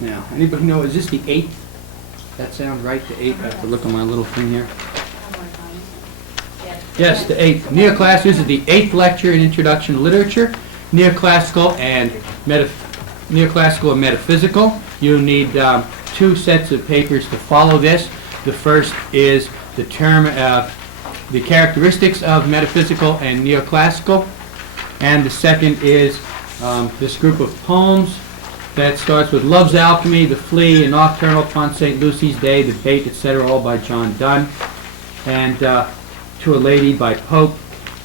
Now, anybody know, is this the 8th? That sound right, the 8th? I have to look on my little thing here. Yes, the 8th. Neoclassical, this is the 8th lecture in Introduction to Literature. Neoclassical and Metaphysical. You need 2 sets of papers to follow this. The first is the characteristics of metaphysical and neoclassical. And the second is this group of poems that starts with Love's Alchemy, The Flea, A Nocturnal upon St. Lucy's Day, The Bait, etc., all by John Donne. And To a Lady by Pope.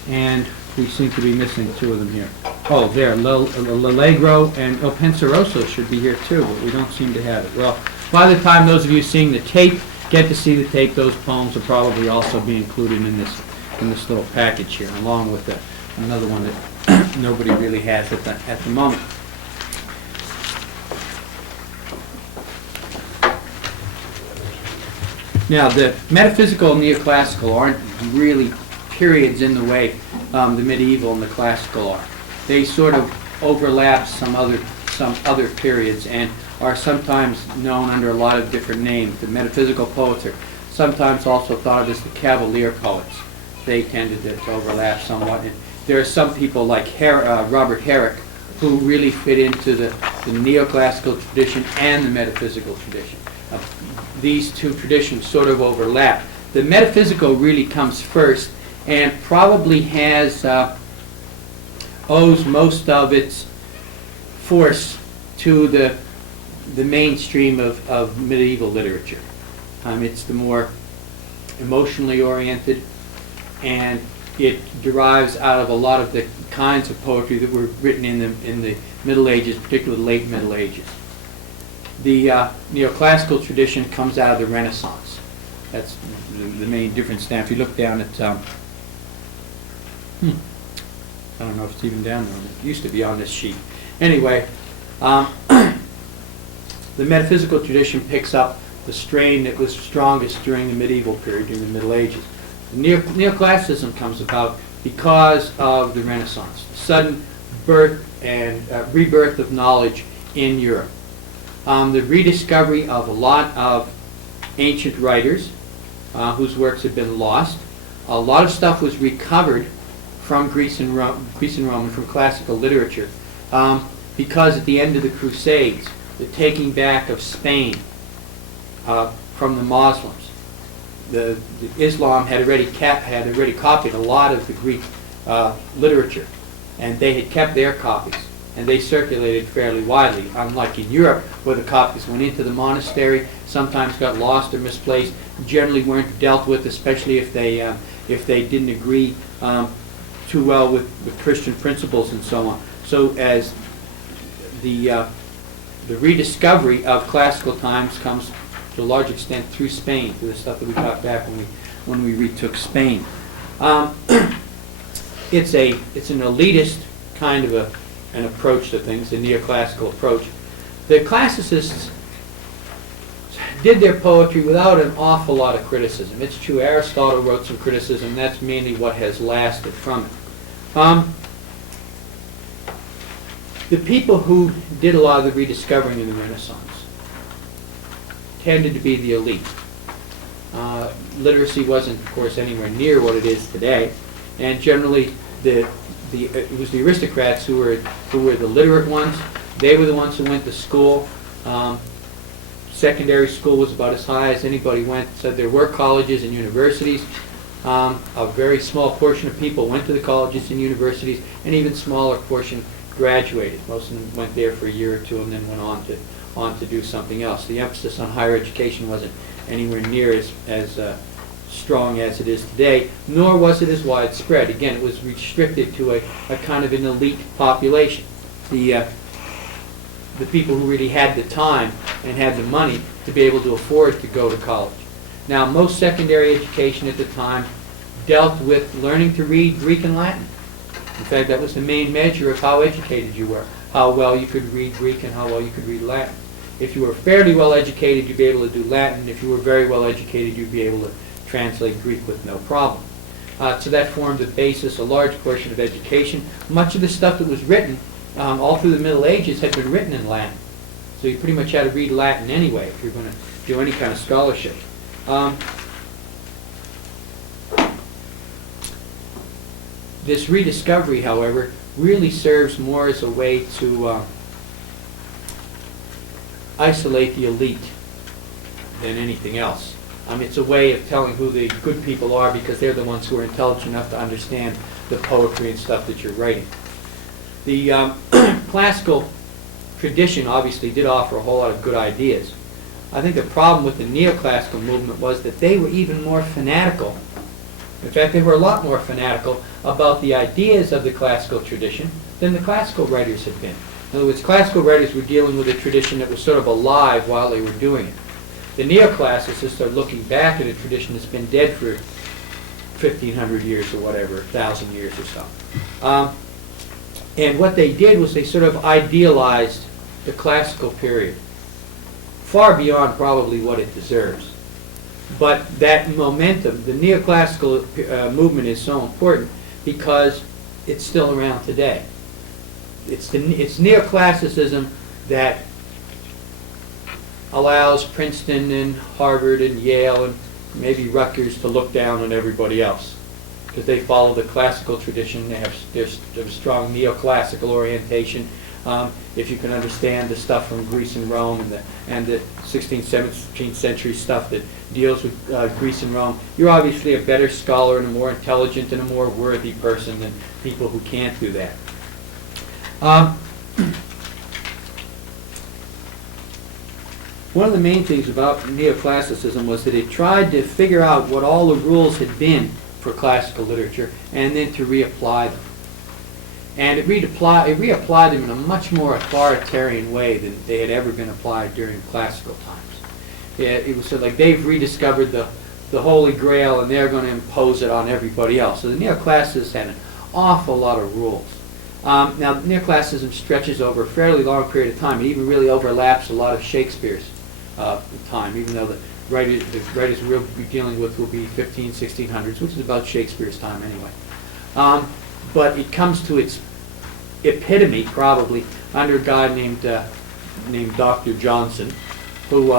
And we seem to be missing 2 of them here. Oh, there, L'Allegro and Il Penseroso should be here too, but we don't seem to have it. Well, by the time those of you seeing the tape get to see the tape, those poems will probably also be included in this little package here, along with another one that nobody really has at the moment. Now, the metaphysical and neoclassical aren't really periods in the way the medieval and the classical are. They sort of overlap some other periods and are sometimes known under a lot of different names. The metaphysical poets are sometimes also thought of as the Cavalier poets. They tended to overlap somewhat. And there are some people like Robert Herrick who really fit into the neoclassical tradition and the metaphysical tradition. These 2 traditions sort of overlap. The metaphysical really comes first and probably owes most of its force to the mainstream of medieval literature. It's the more emotionally oriented, and it derives out of a lot of the kinds of poetry that were written in the Middle Ages, particularly the late Middle Ages. The neoclassical tradition comes out of the Renaissance. That's the main difference. Now, if you look down at, I don't know if it's even down there. It used to be on this sheet. Anyway, the metaphysical tradition picks up the strain that was strongest during the medieval period, during the Middle Ages. The neoclassicism comes about because of the Renaissance, the sudden birth and rebirth of knowledge in Europe. The rediscovery of a lot of ancient writers whose works had been lost. A lot of stuff was recovered from Greece and Rome and from classical literature because at the end of the Crusades, the taking back of Spain from the Muslims, the Islam had already copied a lot of the Greek literature, and they had kept their copies, and they circulated fairly widely, unlike in Europe, where the copies went into the monastery, sometimes got lost or misplaced, generally weren't dealt with, especially if they didn't agree too well with Christian principles and so on. So as the rediscovery of classical times comes to a large extent through Spain, through the stuff that we got back when we retook Spain. It's an elitist kind of an approach to things, a neoclassical approach. The classicists did their poetry without an awful lot of criticism. It's true, Aristotle wrote some criticism. That's mainly what has lasted from it. The people who did a lot of the rediscovering in the Renaissance tended to be the elite. Literacy wasn't, of course, anywhere near what it is today, and generally it was the aristocrats who were the literate ones. They were the ones who went to school. Secondary school was about as high as anybody went. So there were colleges and universities. A very small portion of people went to the colleges and universities, and even smaller portion graduated. Most of them went there for a year or 2 and then went on to do something else. The emphasis on higher education wasn't anywhere near as strong as it is today, nor was it as widespread. Again, it was restricted to a kind of an elite population. The people who really had the time and had the money to be able to afford to go to college. Now, most secondary education at the time dealt with learning to read Greek and Latin. In fact, that was the main measure of how educated you were, how well you could read Greek and how well you could read Latin. If you were fairly well educated, you'd be able to do Latin. If you were very well educated, you'd be able to translate Greek with no problem. So that formed the basis, a large portion of education. Much of the stuff that was written all through the Middle Ages had been written in Latin. So you pretty much had to read Latin anyway if you're going to do any kind of scholarship. This rediscovery, however, really serves more as a way to isolate the elite than anything else. It's a way of telling who the good people are because they're the ones who are intelligent enough to understand the poetry and stuff that you're writing. The classical tradition obviously did offer a whole lot of good ideas. I think the problem with the neoclassical movement was that they were even more fanatical. In fact, they were a lot more fanatical about the ideas of the classical tradition than the classical writers had been. In other words, classical writers were dealing with a tradition that was sort of alive while they were doing it. The neoclassicists are looking back at a tradition that's been dead for 1,500 years or whatever, 1,000 years or so. And what they did was they sort of idealized the classical period, far beyond probably what it deserves. But that momentum, the neoclassical movement is so important because it's still around today. It's neoclassicism that allows Princeton and Harvard and Yale and maybe Rutgers to look down on everybody else because they follow the classical tradition. They have a strong neoclassical orientation. If you can understand the stuff from Greece and Rome and the 16th, 17th century stuff that deals with Greece and Rome, you're obviously a better scholar and a more intelligent and a more worthy person than people who can't do that. One of the main things about neoclassicism was that it tried to figure out what all the rules had been for classical literature and then to reapply them. And it reapplied them in a much more authoritarian way than they had ever been applied during classical times. It was sort of like they've rediscovered the Holy Grail and they're going to impose it on everybody else. So the neoclassicists had an awful lot of rules. Now, neoclassicism stretches over a fairly long period of time. It even really overlaps a lot of Shakespeare's time, even though the writers we'll be dealing with will be 1600s, which is about Shakespeare's time anyway. But it comes to its epitome probably under a guy named Dr. Johnson, who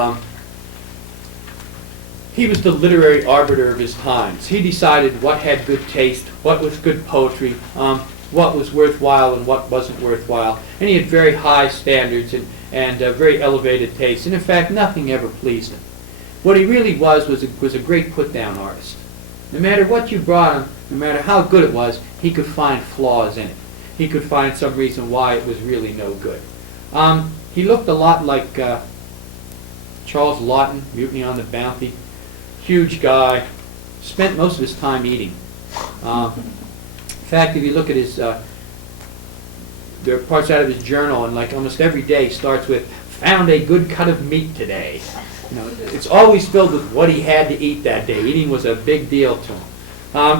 he was the literary arbiter of his times. He decided what had good taste, what was good poetry, what was worthwhile and what wasn't worthwhile. And he had very high standards and very elevated taste. And in fact, nothing ever pleased him. What he really was a great put-down artist. No matter what you brought him, no matter how good it was, he could find flaws in it. He could find some reason why it was really no good. He looked a lot like Charles Laughton, Mutiny on the Bounty. Huge guy, spent most of his time eating. In fact, if you look at his, there are parts out of his journal, and like almost every day starts with, "Found a good cut of meat today." You know, it's always filled with what he had to eat that day. Eating was a big deal to him.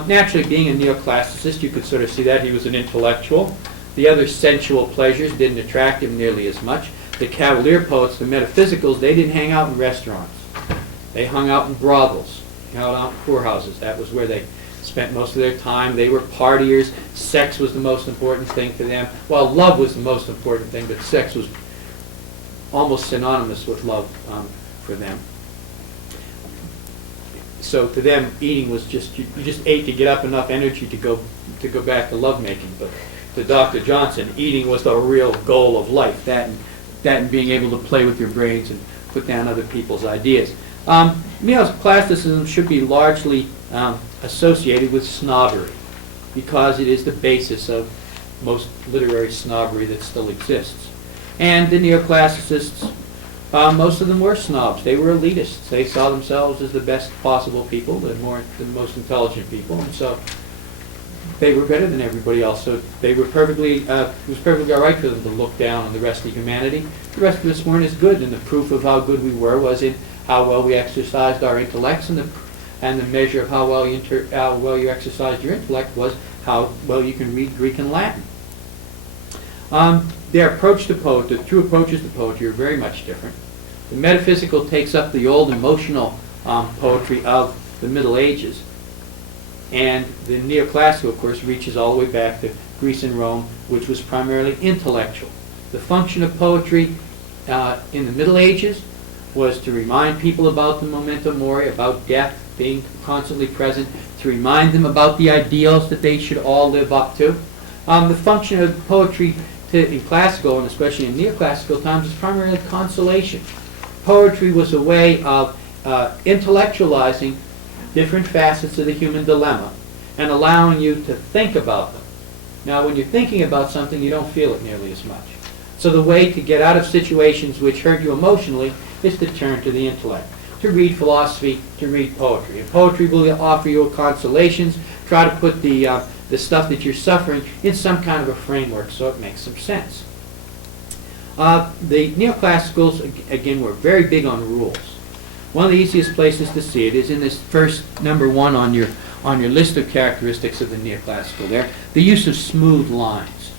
Naturally, being a neoclassicist, you could sort of see that. He was an intellectual. The other sensual pleasures didn't attract him nearly as much. The Cavalier poets, the metaphysicals, they didn't hang out in restaurants. They hung out in brothels, hung out in poorhouses. That was where they spent most of their time. They were partiers. Sex was the most important thing for them. Well, love was the most important thing, but sex was almost synonymous with love for them. So to them, eating was just, you just ate to get up enough energy to go back to lovemaking. But to Dr. Johnson, eating was the real goal of life. That and being able to play with your brains and put down other people's ideas. Neoclassicism should be largely associated with snobbery because it is the basis of most literary snobbery that still exists. And the neoclassicists, most of them were snobs. They were elitists. They saw themselves as the best possible people, the most intelligent people, and so they were better than everybody else. So they were it was perfectly all right for them to look down on the rest of humanity. The rest of us weren't as good, and the proof of how good we were was in how well we exercised our intellects, and the measure of how well you exercised your intellect was how well you can read Greek and Latin. Their approach to poetry, the two approaches to poetry, are very much different. The metaphysical takes up the old emotional poetry of the Middle Ages, and the neoclassical, of course, reaches all the way back to Greece and Rome, which was primarily intellectual. The function of poetry in the Middle Ages was to remind people about the memento mori, about death being constantly present, to remind them about the ideals that they should all live up to. The function of poetry in classical, and especially in neoclassical times, is primarily consolation. Poetry was a way of intellectualizing different facets of the human dilemma and allowing you to think about them. Now, when you're thinking about something, you don't feel it nearly as much. So the way to get out of situations which hurt you emotionally is to turn to the intellect, to read philosophy, to read poetry. And poetry will offer you consolations, try to put the stuff that you're suffering in some kind of a framework so it makes some sense. The neoclassicals, again, were very big on rules. One of the easiest places to see it is in this first number 1 on your list of characteristics of the neoclassical there, the use of smooth lines.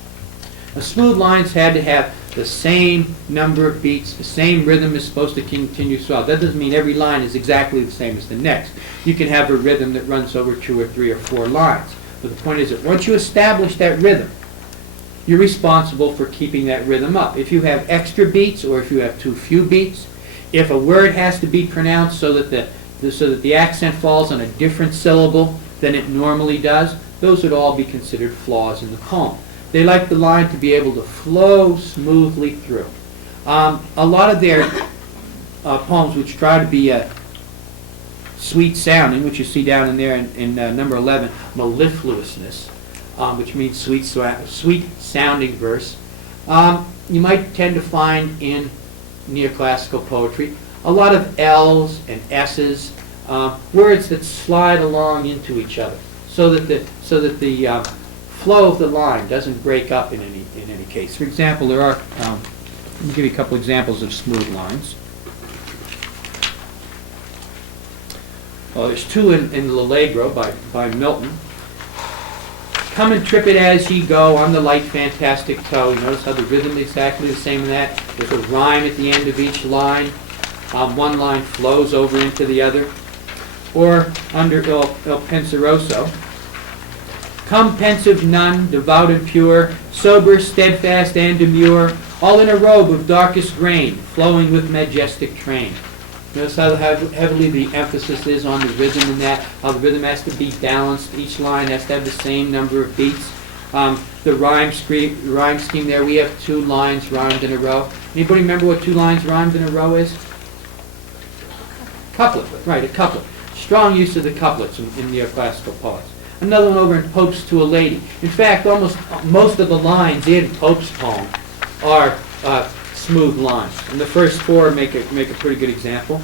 Now, smooth lines had to have the same number of beats, the same rhythm is supposed to continue throughout. That doesn't mean every line is exactly the same as the next. You can have a rhythm that runs over 2 or 3 or 4 lines. But the point is that once you establish that rhythm, you're responsible for keeping that rhythm up. If you have extra beats or if you have too few beats, if a word has to be pronounced so that the accent falls on a different syllable than it normally does, those would all be considered flaws in the poem. They like the line to be able to flow smoothly through. A lot of their poems which try to be sweet sounding, which you see down in there in number 11, mellifluousness, which means sweet sounding verse, you might tend to find in neoclassical poetry a lot of L's and S's, words that slide along into each other, so that the flow of the line doesn't break up in any case. For example, there are, let me give you a couple examples of smooth lines. Well, there's 2 in L'Allegro by Milton. Come and trip it as ye go on the light fantastic toe. You notice how the rhythm is exactly the same in that. There's a rhyme at the end of each line. One line flows over into the other. Or under Il Penseroso. Come pensive nun, devout and pure, sober, steadfast, and demure, all in a robe of darkest grain, flowing with majestic train. Notice how heavily the emphasis is on the rhythm in that, how the rhythm has to be balanced. Each line has to have the same number of beats. The rhyme scheme there, we have 2 lines rhymed in a row. Anybody remember what 2 lines rhymed in a row is? Couplet, right, a couplet. Strong use of the couplets in neoclassical poets. Another one over in Pope's To a Lady. In fact, almost most of the lines in Pope's poem are smooth lines. And the first 4 make a pretty good example.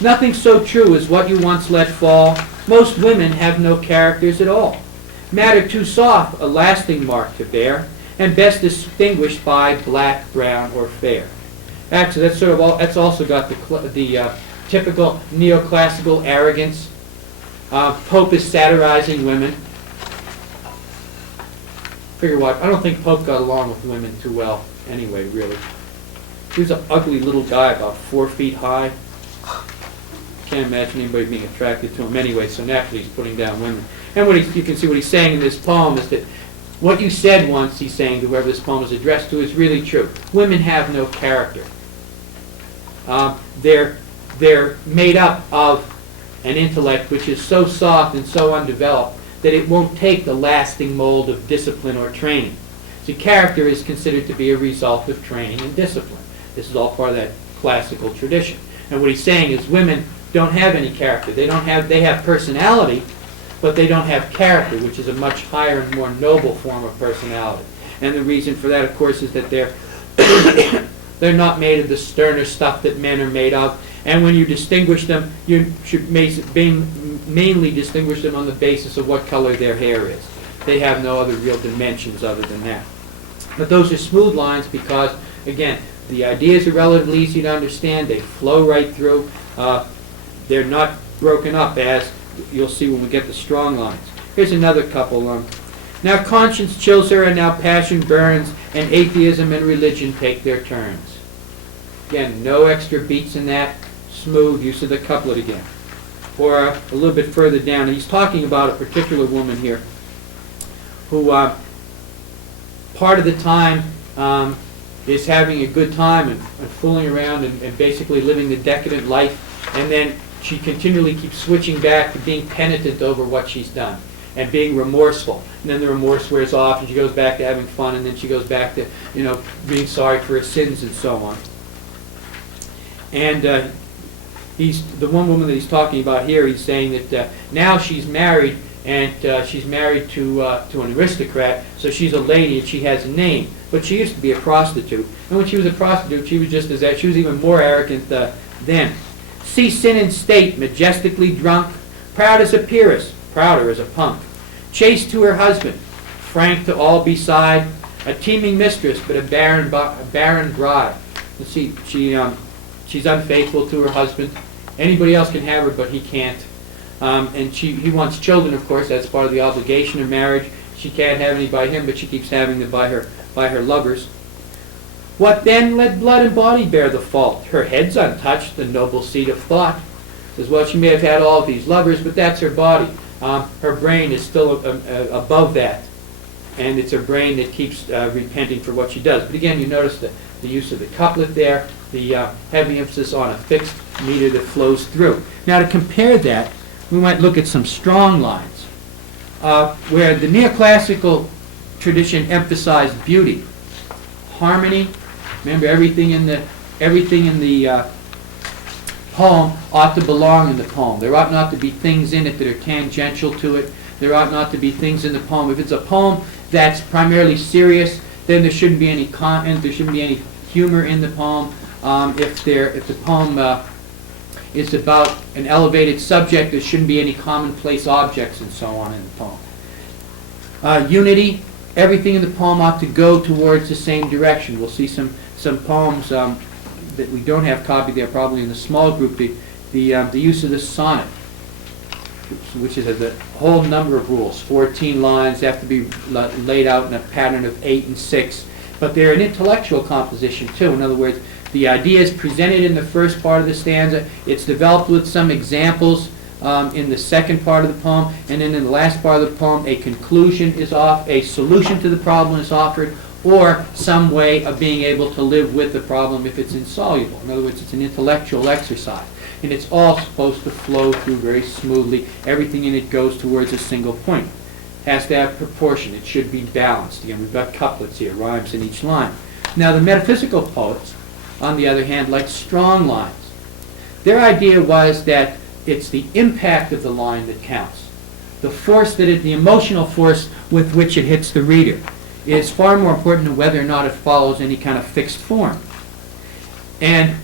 Nothing so true as what you once let fall. Most women have no characters at all. Matter too soft, a lasting mark to bear, and best distinguished by black, brown, or fair. Actually, that's also got the typical neoclassical arrogance. Pope is satirizing women. Figure what? I don't think Pope got along with women too well anyway, really. He was an ugly little guy, about 4 feet high. Can't imagine anybody being attracted to him anyway, so naturally he's putting down women. And you can see what he's saying in this poem is that what you said once, he's saying to whoever this poem is addressed to, is really true. Women have no character. They're made up of an intellect which is so soft and so undeveloped that it won't take the lasting mold of discipline or training. So character is considered to be a result of training and discipline. This is all part of that classical tradition. And what he's saying is women don't have any character. They have personality, but they don't have character, which is a much higher and more noble form of personality. And the reason for that, of course, is that they're not made of the sterner stuff that men are made of. And when you distinguish them, you should mainly distinguish them on the basis of what color their hair is. They have no other real dimensions other than that. But those are smooth lines because, again, the ideas are relatively easy to understand. They flow right through. They're not broken up, as you'll see when we get the strong lines. Here's another couple. Now conscience chills her, and now passion burns, and atheism and religion take their turns. Again, no extra beats in that. Smooth use of the couplet again. Or a little bit further down, he's talking about a particular woman here who part of the time is having a good time and fooling around and basically living the decadent life, and then she continually keeps switching back to being penitent over what she's done and being remorseful. And then the remorse wears off and she goes back to having fun, and then she goes back to, being sorry for her sins and so on. And the one woman that he's talking about here, he's saying that now she's married, and she's married to an aristocrat, so she's a lady and she has a name. But she used to be a prostitute. And when she was a prostitute, she was just as that. She was even more arrogant then. See sin in state, majestically drunk, proud as a peeress, prouder as a punk. Chaste to her husband, frank to all beside, a teeming mistress, but a barren bride. Let's see, she's unfaithful to her husband. Anybody else can have her, but he can't. And he wants children, of course. That's part of the obligation of marriage. She can't have any by him, but she keeps having them by her lovers. What then? Let blood and body bear the fault. Her head's untouched, the noble seat of thought. Says, well, she may have had all of these lovers, but that's her body. Her brain is still above that, and it's her brain that keeps repenting for what she does. But again, you notice the use of the couplet there, the heavy emphasis on a fixed meter that flows through. Now, to compare that, we might look at some strong lines, where the neoclassical tradition emphasized beauty, harmony. Remember, everything in the poem ought to belong in the poem. There ought not to be things in it that are tangential to it. There ought not to be things in the poem. If it's a poem that's primarily serious, then there shouldn't be any content. There shouldn't be any humor in the poem. If the poem is about an elevated subject, there shouldn't be any commonplace objects and so on in the poem. Unity. Everything in the poem ought to go towards the same direction. We'll see some poems that we don't have copied there, probably in the small group. The use of the sonnet, which is a whole number of rules. 14 lines have to be laid out in a pattern of 8 and 6. But they're an intellectual composition too. In other words, the idea is presented in the first part of the stanza. It's developed with some examples in the second part of the poem, and then in the last part of the poem, a conclusion is off, a solution to the problem is offered, or some way of being able to live with the problem if it's insoluble. In other words, it's an intellectual exercise, and it's all supposed to flow through very smoothly. Everything in it goes towards a single point. It has to have proportion. It should be balanced. Again, we've got couplets here, rhymes in each line. Now, the metaphysical poets, on the other hand, like strong lines. Their idea was that it's the impact of the line that counts. The force the emotional force with which it hits the reader is far more important than whether or not it follows any kind of fixed form. And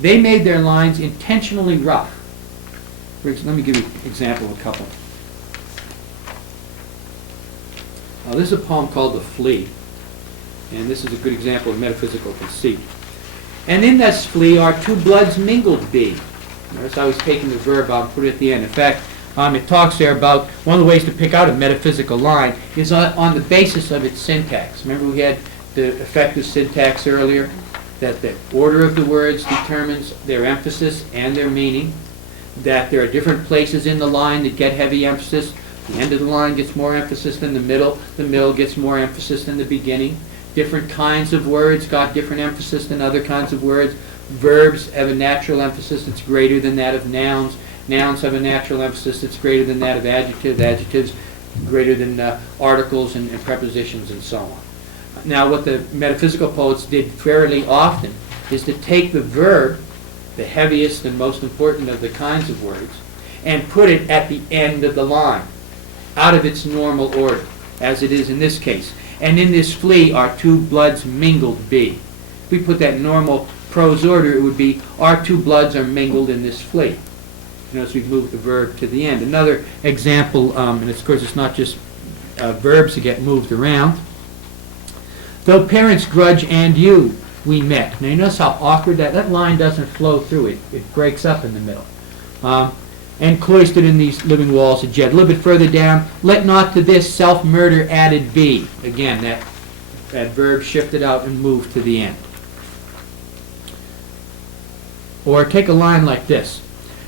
they made their lines intentionally rough. Let me give you an example of a couple. This is a poem called The Flea, and this is a good example of metaphysical conceit. And in this flea are two bloods mingled be. Notice I was taking the verb out and put it at the end. In fact, it talks there about one of the ways to pick out a metaphysical line is on the basis of its syntax. Remember we had the effective syntax earlier, that the order of the words determines their emphasis and their meaning, that there are different places in the line that get heavy emphasis. The end of the line gets more emphasis than the middle gets more emphasis than the beginning. Different kinds of words got different emphasis than other kinds of words. Verbs have a natural emphasis that's greater than that of nouns. Nouns have a natural emphasis that's greater than that of adjectives. Adjectives greater than articles and prepositions and so on. Now, what the metaphysical poets did fairly often is to take the verb, the heaviest and most important of the kinds of words, and put it at the end of the line, out of its normal order, as it is in this case. And in this flea are two bloods mingled be. If we put that normal prose order, it would be, our two bloods are mingled in this flea. Notice we've moved the verb to the end. Another example, and of course it's not just verbs that get moved around. Though parents grudge and you, we met. Now you notice how awkward that line doesn't flow through. It breaks up in the middle. And cloistered in these living walls of jet. A little bit further down, let not to this self-murder added be. Again, that verb shifted out and moved to the end. Or take a line like this.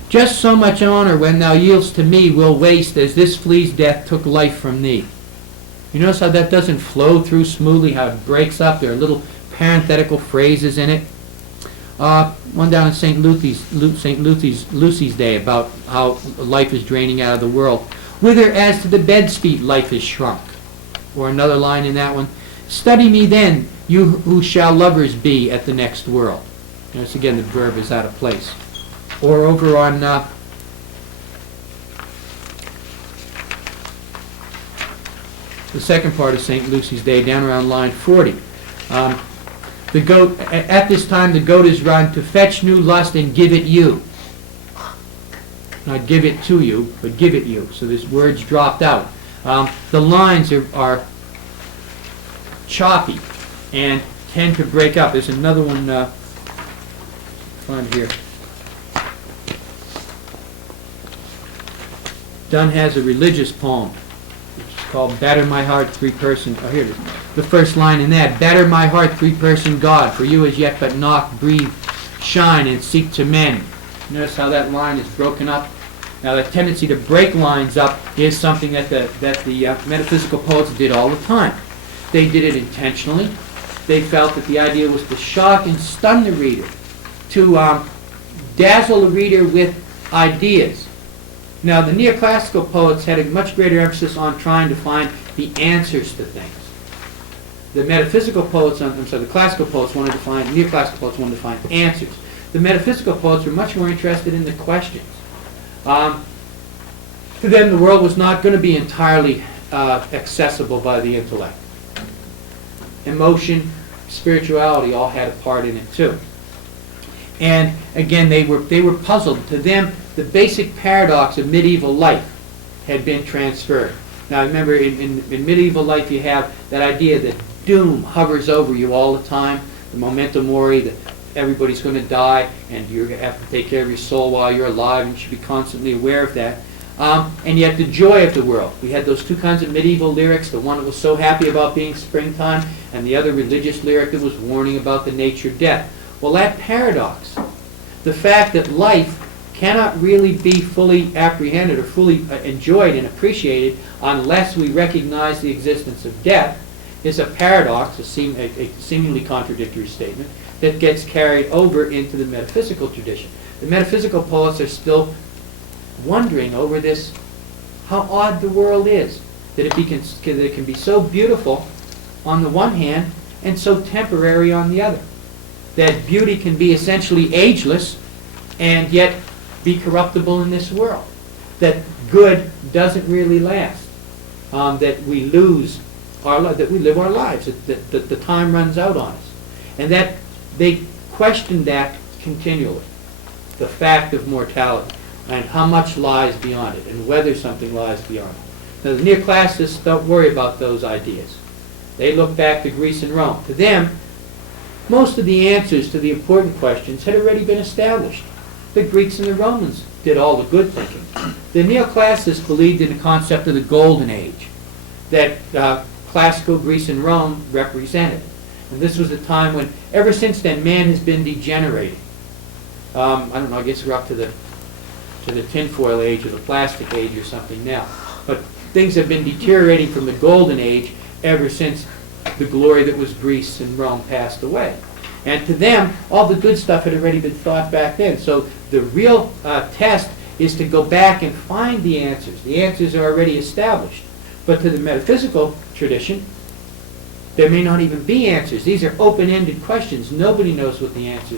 Just so much honor when thou yieldest to me will waste as this flea's death took life from thee. You notice how that doesn't flow through smoothly, how it breaks up. There are little parenthetical phrases in it. One down in St. Lucy's Day about how life is draining out of the world. Whither as to the bed's feet life is shrunk. Or another line in that one. Study me then, you who shall lovers be at the next world. Notice again the verb is out of place. Or over on the second part of St. Lucy's Day, down around line 40. The goat, at this time the goat is run to fetch new lust and give it you. Not give it to you, but give it you. So this word's dropped out. The lines are choppy and tend to break up. There's another one, find here. Donne has a religious poem, which is called Batter My Heart, Three-Person. Oh, here it is. The first line in that, batter my heart, three-person God, for you as yet but knock, breathe, shine, and seek to mend. Notice how that line is broken up. Now, the tendency to break lines up is something that the metaphysical poets did all the time. They did it intentionally. They felt that the idea was to shock and stun the reader, to dazzle the reader with ideas. Now, the neoclassical poets had a much greater emphasis on trying to find the answers to things. The metaphysical poets, the classical poets wanted to find, neoclassical poets wanted to find answers. The metaphysical poets were much more interested in the questions. To them, the world was not going to be entirely accessible by the intellect. Emotion, spirituality all had a part in it too. And again, they were puzzled. To them, the basic paradox of medieval life had been transferred. Now remember, in medieval life you have that idea that doom hovers over you all the time, the memento mori, that everybody's going to die, and you have to take care of your soul while you're alive, and you should be constantly aware of that. And yet the joy of the world. We had those two kinds of medieval lyrics, the one that was so happy about being springtime, and the other religious lyric that was warning about the nature of death. Well, that paradox, the fact that life cannot really be fully apprehended or fully enjoyed and appreciated unless we recognize the existence of death, is a paradox, a seemingly contradictory statement, that gets carried over into the metaphysical tradition. The metaphysical poets are still wondering over this, how odd the world is, that it can be so beautiful on the one hand and so temporary on the other. That beauty can be essentially ageless and yet be corruptible in this world. That good doesn't really last. That we lose that we live our lives, that the time runs out on us. And that they question that continually, the fact of mortality, and how much lies beyond it, and whether something lies beyond it. Now, the neoclassicists don't worry about those ideas. They look back to Greece and Rome. To them, most of the answers to the important questions had already been established. The Greeks and the Romans did all the good thinking. The neoclassicists believed in the concept of the Golden Age that classical Greece and Rome represented. And this was a time when, ever since then, man has been degenerating. I don't know, I guess we're up to the tinfoil age or the plastic age or something now. But things have been deteriorating from the Golden Age ever since the glory that was Greece and Rome passed away. And to them, all the good stuff had already been thought back then. So the real test is to go back and find the answers. The answers are already established. But to the metaphysical tradition, there may not even be answers. These are open-ended questions. Nobody knows what the answer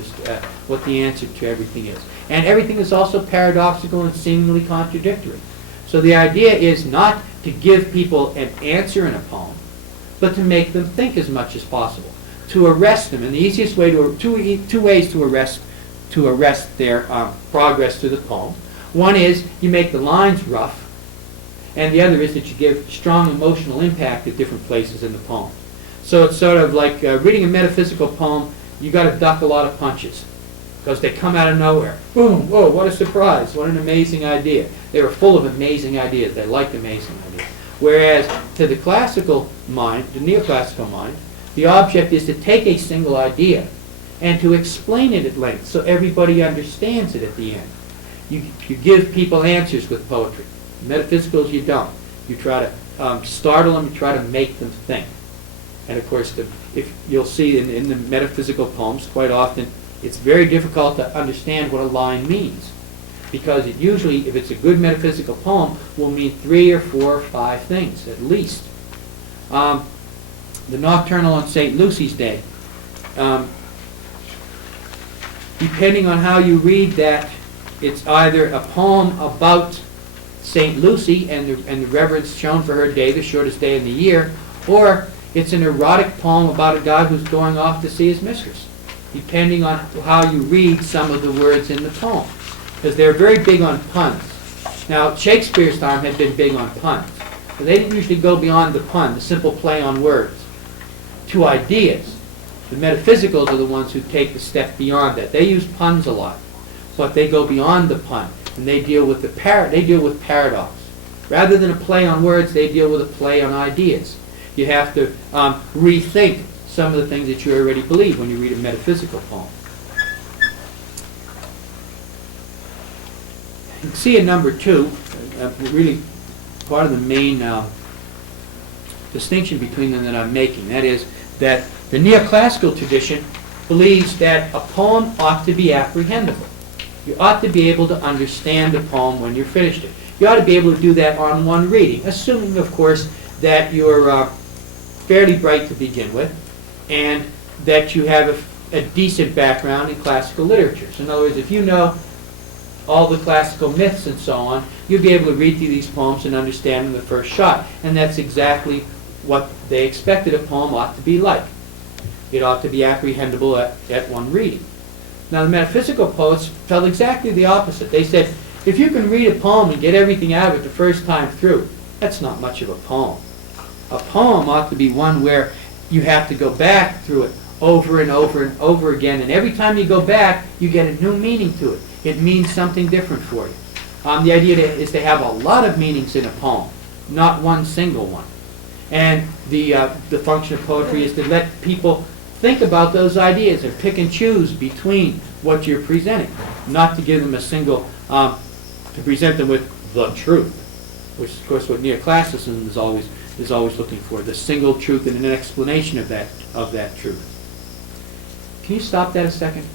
to everything is. And everything is also paradoxical and seemingly contradictory. So the idea is not to give people an answer in a poem, but to make them think as much as possible, to arrest them. And the easiest way two ways to arrest their progress through the poem. One is you make the lines rough, and the other is that you give strong emotional impact at different places in the poem. So it's sort of like reading a metaphysical poem. You got to duck a lot of punches because they come out of nowhere. Boom! Whoa! What a surprise! What an amazing idea! They were full of amazing ideas. They liked amazing ideas. Whereas to the classical mind, the neoclassical mind, the object is to take a single idea and to explain it at length so everybody understands it at the end. You give people answers with poetry. Metaphysicals, you don't. You try to startle them, you try to make them think. And of course, if you'll see in the metaphysical poems, quite often, it's very difficult to understand what a line means. Because it usually, if it's a good metaphysical poem, will mean 3 or 4 or 5 things, at least. The Nocturnal on St. Lucy's Day. Depending on how you read that, it's either a poem about St. Lucy and the reverence shown for her day, the shortest day in the year, or it's an erotic poem about a guy who's going off to see his mistress, depending on how you read some of the words in the poem. Because they're very big on puns. Now, Shakespeare's time had been big on puns. But they didn't usually go beyond the pun, the simple play on words, to ideas. The metaphysicals are the ones who take the step beyond that. They use puns a lot, but they go beyond the pun, and they deal with they deal with paradox. Rather than a play on words, they deal with a play on ideas. You have to rethink some of the things that you already believe when you read a metaphysical poem. You can see in number 2, really part of the main distinction between them that I'm making. That is that the neoclassical tradition believes that a poem ought to be apprehendable. You ought to be able to understand the poem when you're finished it. You ought to be able to do that on one reading, assuming, of course, that you're fairly bright to begin with and that you have a decent background in classical literature. So in other words, if you know all the classical myths and so on, you'll be able to read through these poems and understand them the first shot. And that's exactly what they expected a poem ought to be like. It ought to be apprehendable at one reading. Now the metaphysical poets felt exactly the opposite. They said, if you can read a poem and get everything out of it the first time through, that's not much of a poem. A poem ought to be one where you have to go back through it over and over and over again, and every time you go back, you get a new meaning to it. It means something different for you. The idea is to have a lot of meanings in a poem, not one single one. And the function of poetry is to let people think about those ideas and pick and choose between what you're presenting, not to give them a single, to present them with the truth, which is, of course, what neoclassicism is always looking for, the single truth and an explanation of that truth. Can you stop that a second?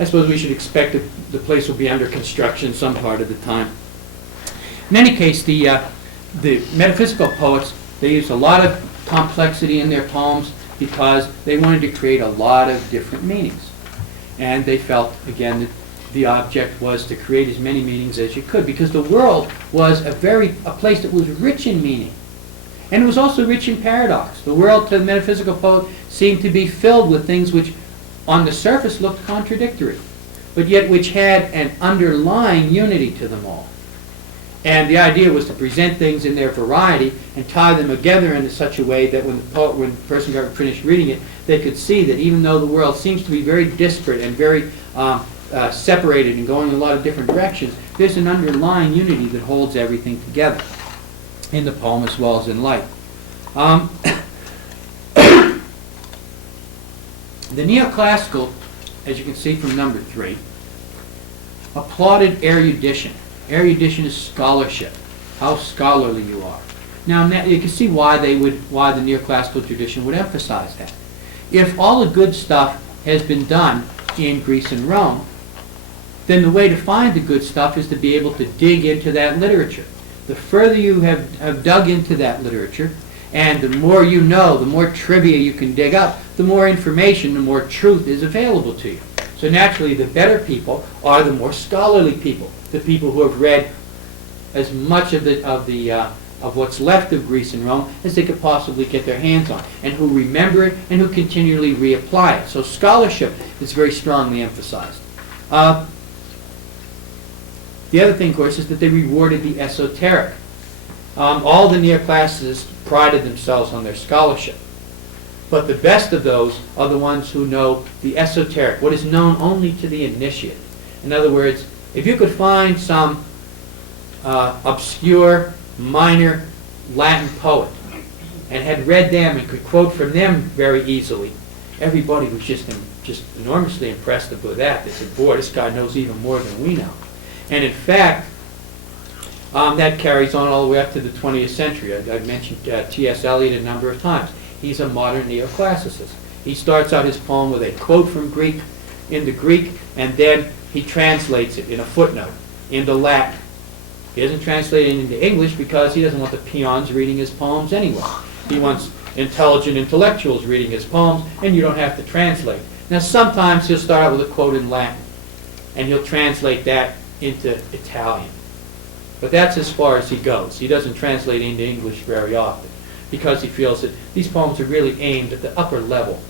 I suppose we should expect that the place will be under construction some part of the time. In any case, the metaphysical poets, they used a lot of complexity in their poems because they wanted to create a lot of different meanings. And they felt, again, that the object was to create as many meanings as you could, because the world was a place that was rich in meaning. And it was also rich in paradox. The world, to the metaphysical poet, seemed to be filled with things which on the surface looked contradictory, but yet which had an underlying unity to them all. And the idea was to present things in their variety and tie them together in such a way that when the person got finished reading it, they could see that even though the world seems to be very disparate and very separated and going in a lot of different directions, there's an underlying unity that holds everything together in the poem as well as in life. The neoclassical, as you can see from number 3, applauded erudition. Erudition is scholarship, how scholarly you are. Now you can see why the neoclassical tradition would emphasize that. If all the good stuff has been done in Greece and Rome, then the way to find the good stuff is to be able to dig into that literature. The further you have dug into that literature, and the more you know, the more trivia you can dig up, the more information, the more truth is available to you. So naturally, the better people are the more scholarly people, the people who have read as much of what's left of Greece and Rome as they could possibly get their hands on, and who remember it and who continually reapply it. So scholarship is very strongly emphasized. The other thing, of course, is that they rewarded the esoteric. All the neoclassicists prided themselves on their scholarship. But the best of those are the ones who know the esoteric, what is known only to the initiate. In other words, if you could find some obscure, minor Latin poet and had read them and could quote from them very easily, everybody was just enormously impressed with that. They said, boy, this guy knows even more than we know. And in fact, that carries on all the way up to the 20th century. I've mentioned T.S. Eliot a number of times. he's a modern neoclassicist. He starts out his poem with a quote from Greek into Greek, and then he translates it in a footnote into Latin. He doesn't translate it into English because he doesn't want the peons reading his poems anyway. He wants intelligent intellectuals reading his poems, and you don't have to translate. Now, sometimes he'll start out with a quote in Latin, and he'll translate that into Italian. But that's as far as he goes. He doesn't translate into English very often because he feels that these poems are really aimed at the upper level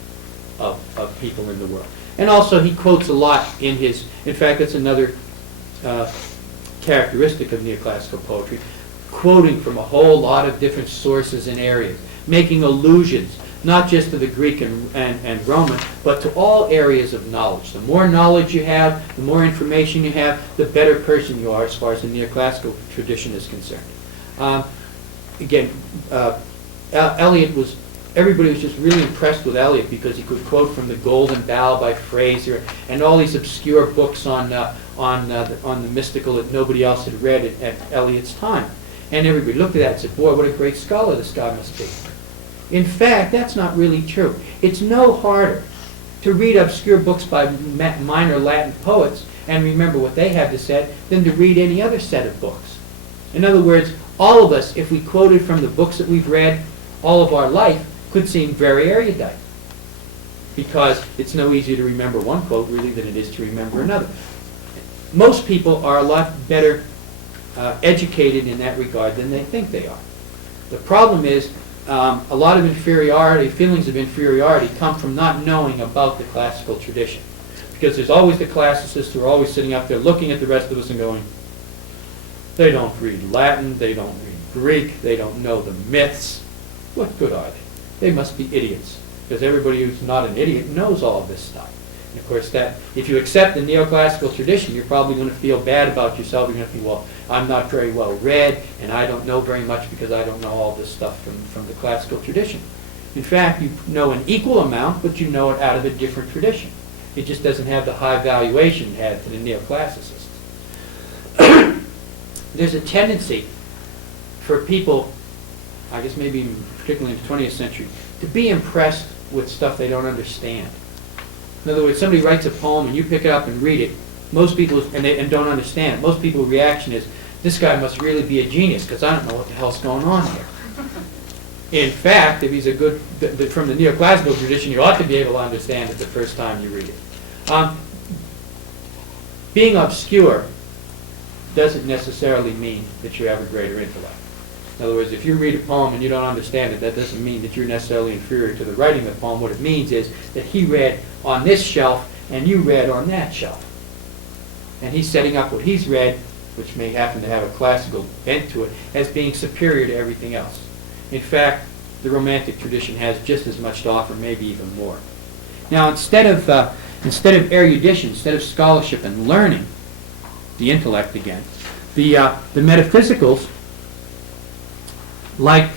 of people in the world. And also, he quotes a lot in his, in fact, that's another characteristic of neoclassical poetry, quoting from a whole lot of different sources and areas, making allusions, not just to the Greek and Roman, but to all areas of knowledge. The more knowledge you have, the more information you have, the better person you are as far as the neoclassical tradition is concerned. Eliot was, everybody was just really impressed with Eliot because he could quote from the Golden Bough by Fraser and all these obscure books on the mystical that nobody else had read at Eliot's time. And everybody looked at that and said, boy, what a great scholar this guy must be. In fact, that's not really true. It's no harder to read obscure books by minor Latin poets and remember what they had to say than to read any other set of books. In other words, all of us, if we quoted from the books that we've read all of our life, could seem very erudite, because it's no easier to remember one quote really than it is to remember another. Most people are a lot better educated in that regard than they think they are. The problem is a lot of inferiority, feelings of inferiority, come from not knowing about the classical tradition. Because there's always the classicists who are always sitting up there looking at the rest of us and going, they don't read Latin, they don't read Greek, they don't know the myths. What good are they? They must be idiots. Because everybody who's not an idiot knows all of this stuff. And of course, that if you accept the neoclassical tradition, you're probably going to feel bad about yourself. You're going to think, well, I'm not very well read, and I don't know very much because I don't know all this stuff from the classical tradition. In fact, you know an equal amount, but you know it out of a different tradition. It just doesn't have the high valuation it had to the neoclassicists. There's a tendency for people, I guess maybe particularly in the 20th century, to be impressed with stuff they don't understand. In other words, somebody writes a poem and you pick it up and read it. Most people, and don't understand it, most people's reaction is, this guy must really be a genius because I don't know what the hell's going on here. In fact, if he's a good, from the neoclassical tradition, you ought to be able to understand it the first time you read it. Being obscure doesn't necessarily mean that you have a greater intellect. In other words, if you read a poem and you don't understand it, that doesn't mean that you're necessarily inferior to the writing of the poem. What it means is that he read on this shelf and you read on that shelf. And he's setting up what he's read, which may happen to have a classical bent to it, as being superior to everything else. In fact, the Romantic tradition has just as much to offer, maybe even more. Now, instead of erudition, instead of scholarship and learning, the intellect again, the metaphysicals like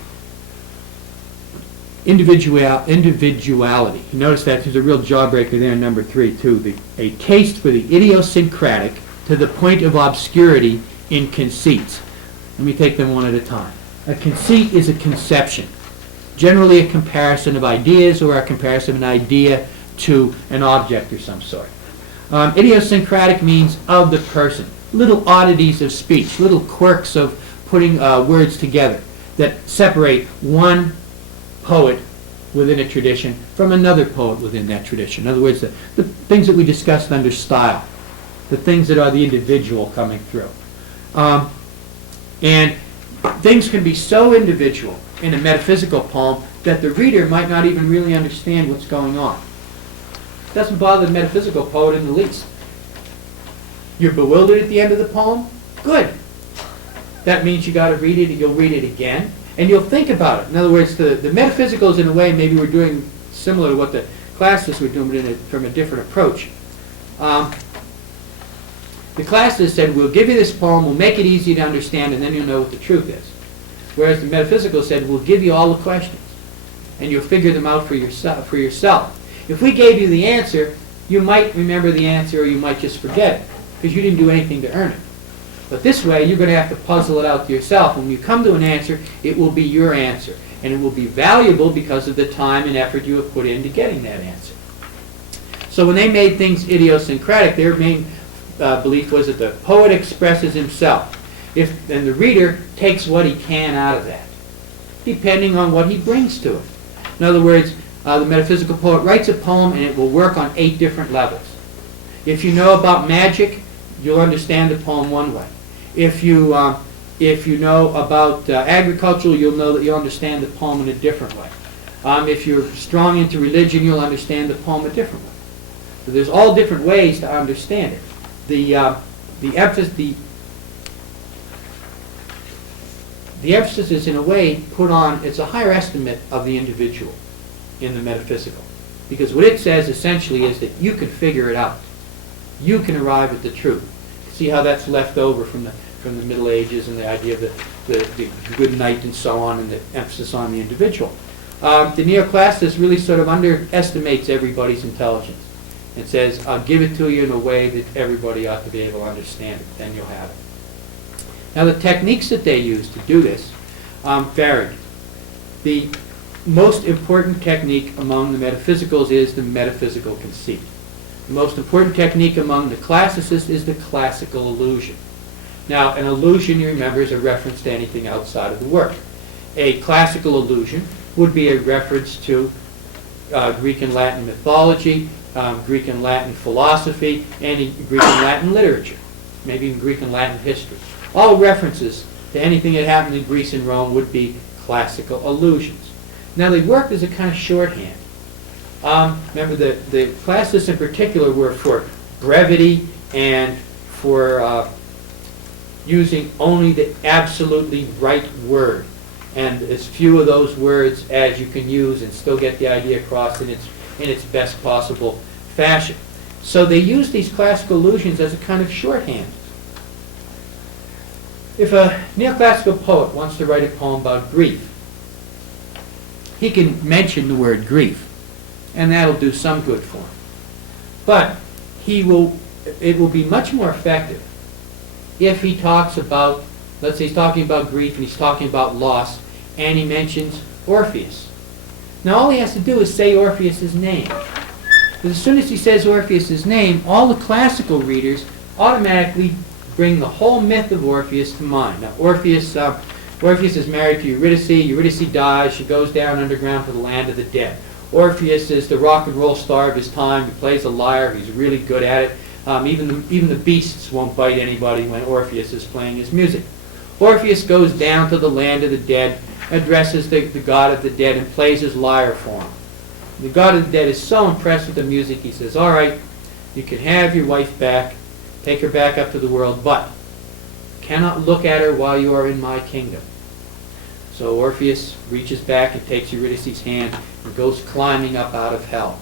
individuality. You notice that there's a real jawbreaker there in number 3 too. A taste for the idiosyncratic to the point of obscurity in conceits. Let me take them one at a time. A conceit is a conception, generally a comparison of ideas or a comparison of an idea to an object of some sort. Idiosyncratic means of the person, little oddities of speech, little quirks of putting words together that separate one poet within a tradition from another poet within that tradition. In other words, the things that we discussed under style, the things that are the individual coming through. And things can be so individual in a metaphysical poem that the reader might not even really understand what's going on. It doesn't bother the metaphysical poet in the least. You're bewildered at the end of the poem? Good. That means you got to read it, and you'll read it again, and you'll think about it. In other words, the metaphysicals, in a way, maybe we're doing similar to what the classicists were doing, but from a different approach. The classicists said, we'll give you this poem, we'll make it easy to understand, and then you'll know what the truth is. Whereas the metaphysicals said, we'll give you all the questions, and you'll figure them out for yourself. If we gave you the answer, you might remember the answer, or you might just forget it, because you didn't do anything to earn it. But this way, you're going to have to puzzle it out to yourself. When you come to an answer, it will be your answer. and it will be valuable because of the time and effort you have put into getting that answer. So when they made things idiosyncratic, their main belief was that the poet expresses himself, and the reader takes what he can out of that, depending on what he brings to it. In other words, the metaphysical poet writes a poem and it will work on 8 different levels. If you know about magic, you'll understand the poem one way. If you know about agriculture, you'll understand the poem in a different way. If you're strong into religion, you'll understand the poem a different way. So there's all different ways to understand it. The emphasis is in a way put on, it's a higher estimate of the individual in the metaphysical. Because what it says essentially is that you can figure it out. You can arrive at the truth. See how that's left over from the Middle Ages and the idea of the good knight and so on, and the emphasis on the individual. The neoclassicist really sort of underestimates everybody's intelligence. It says, I'll give it to you in a way that everybody ought to be able to understand it. Then you'll have it. Now the techniques that they use to do this varied. The most important technique among the metaphysicals is the metaphysical conceit. The most important technique among the classicists is the classical illusion. Now, an illusion, you remember, is a reference to anything outside of the work. A classical illusion would be a reference to Greek and Latin mythology, Greek and Latin philosophy, and Greek and Latin literature, maybe even Greek and Latin history. All references to anything that happened in Greece and Rome would be classical illusions. Now, they worked as a kind of shorthand. Remember, the classicists in particular were for brevity and for using only the absolutely right word, and as few of those words as you can use and still get the idea across in its best possible fashion. So they use these classical allusions as a kind of shorthand. If a neoclassical poet wants to write a poem about grief, he can mention the word grief, and that'll do some good for him. But it will be much more effective if he talks about, let's say he's talking about grief and he's talking about loss, and he mentions Orpheus. Now all he has to do is say Orpheus's name. Because as soon as he says Orpheus's name, all the classical readers automatically bring the whole myth of Orpheus to mind. Now Orpheus is married to Eurydice. Eurydice dies. She goes down underground to the land of the dead. Orpheus is the rock and roll star of his time. He plays a lyre. He's really good at it. Even the beasts won't bite anybody when Orpheus is playing his music. Orpheus goes down to the land of the dead, addresses the god of the dead, and plays his lyre for him. The god of the dead is so impressed with the music, he says, all right, you can have your wife back, take her back up to the world, but cannot look at her while you are in my kingdom. So Orpheus reaches back and takes Eurydice's hand and goes climbing up out of hell.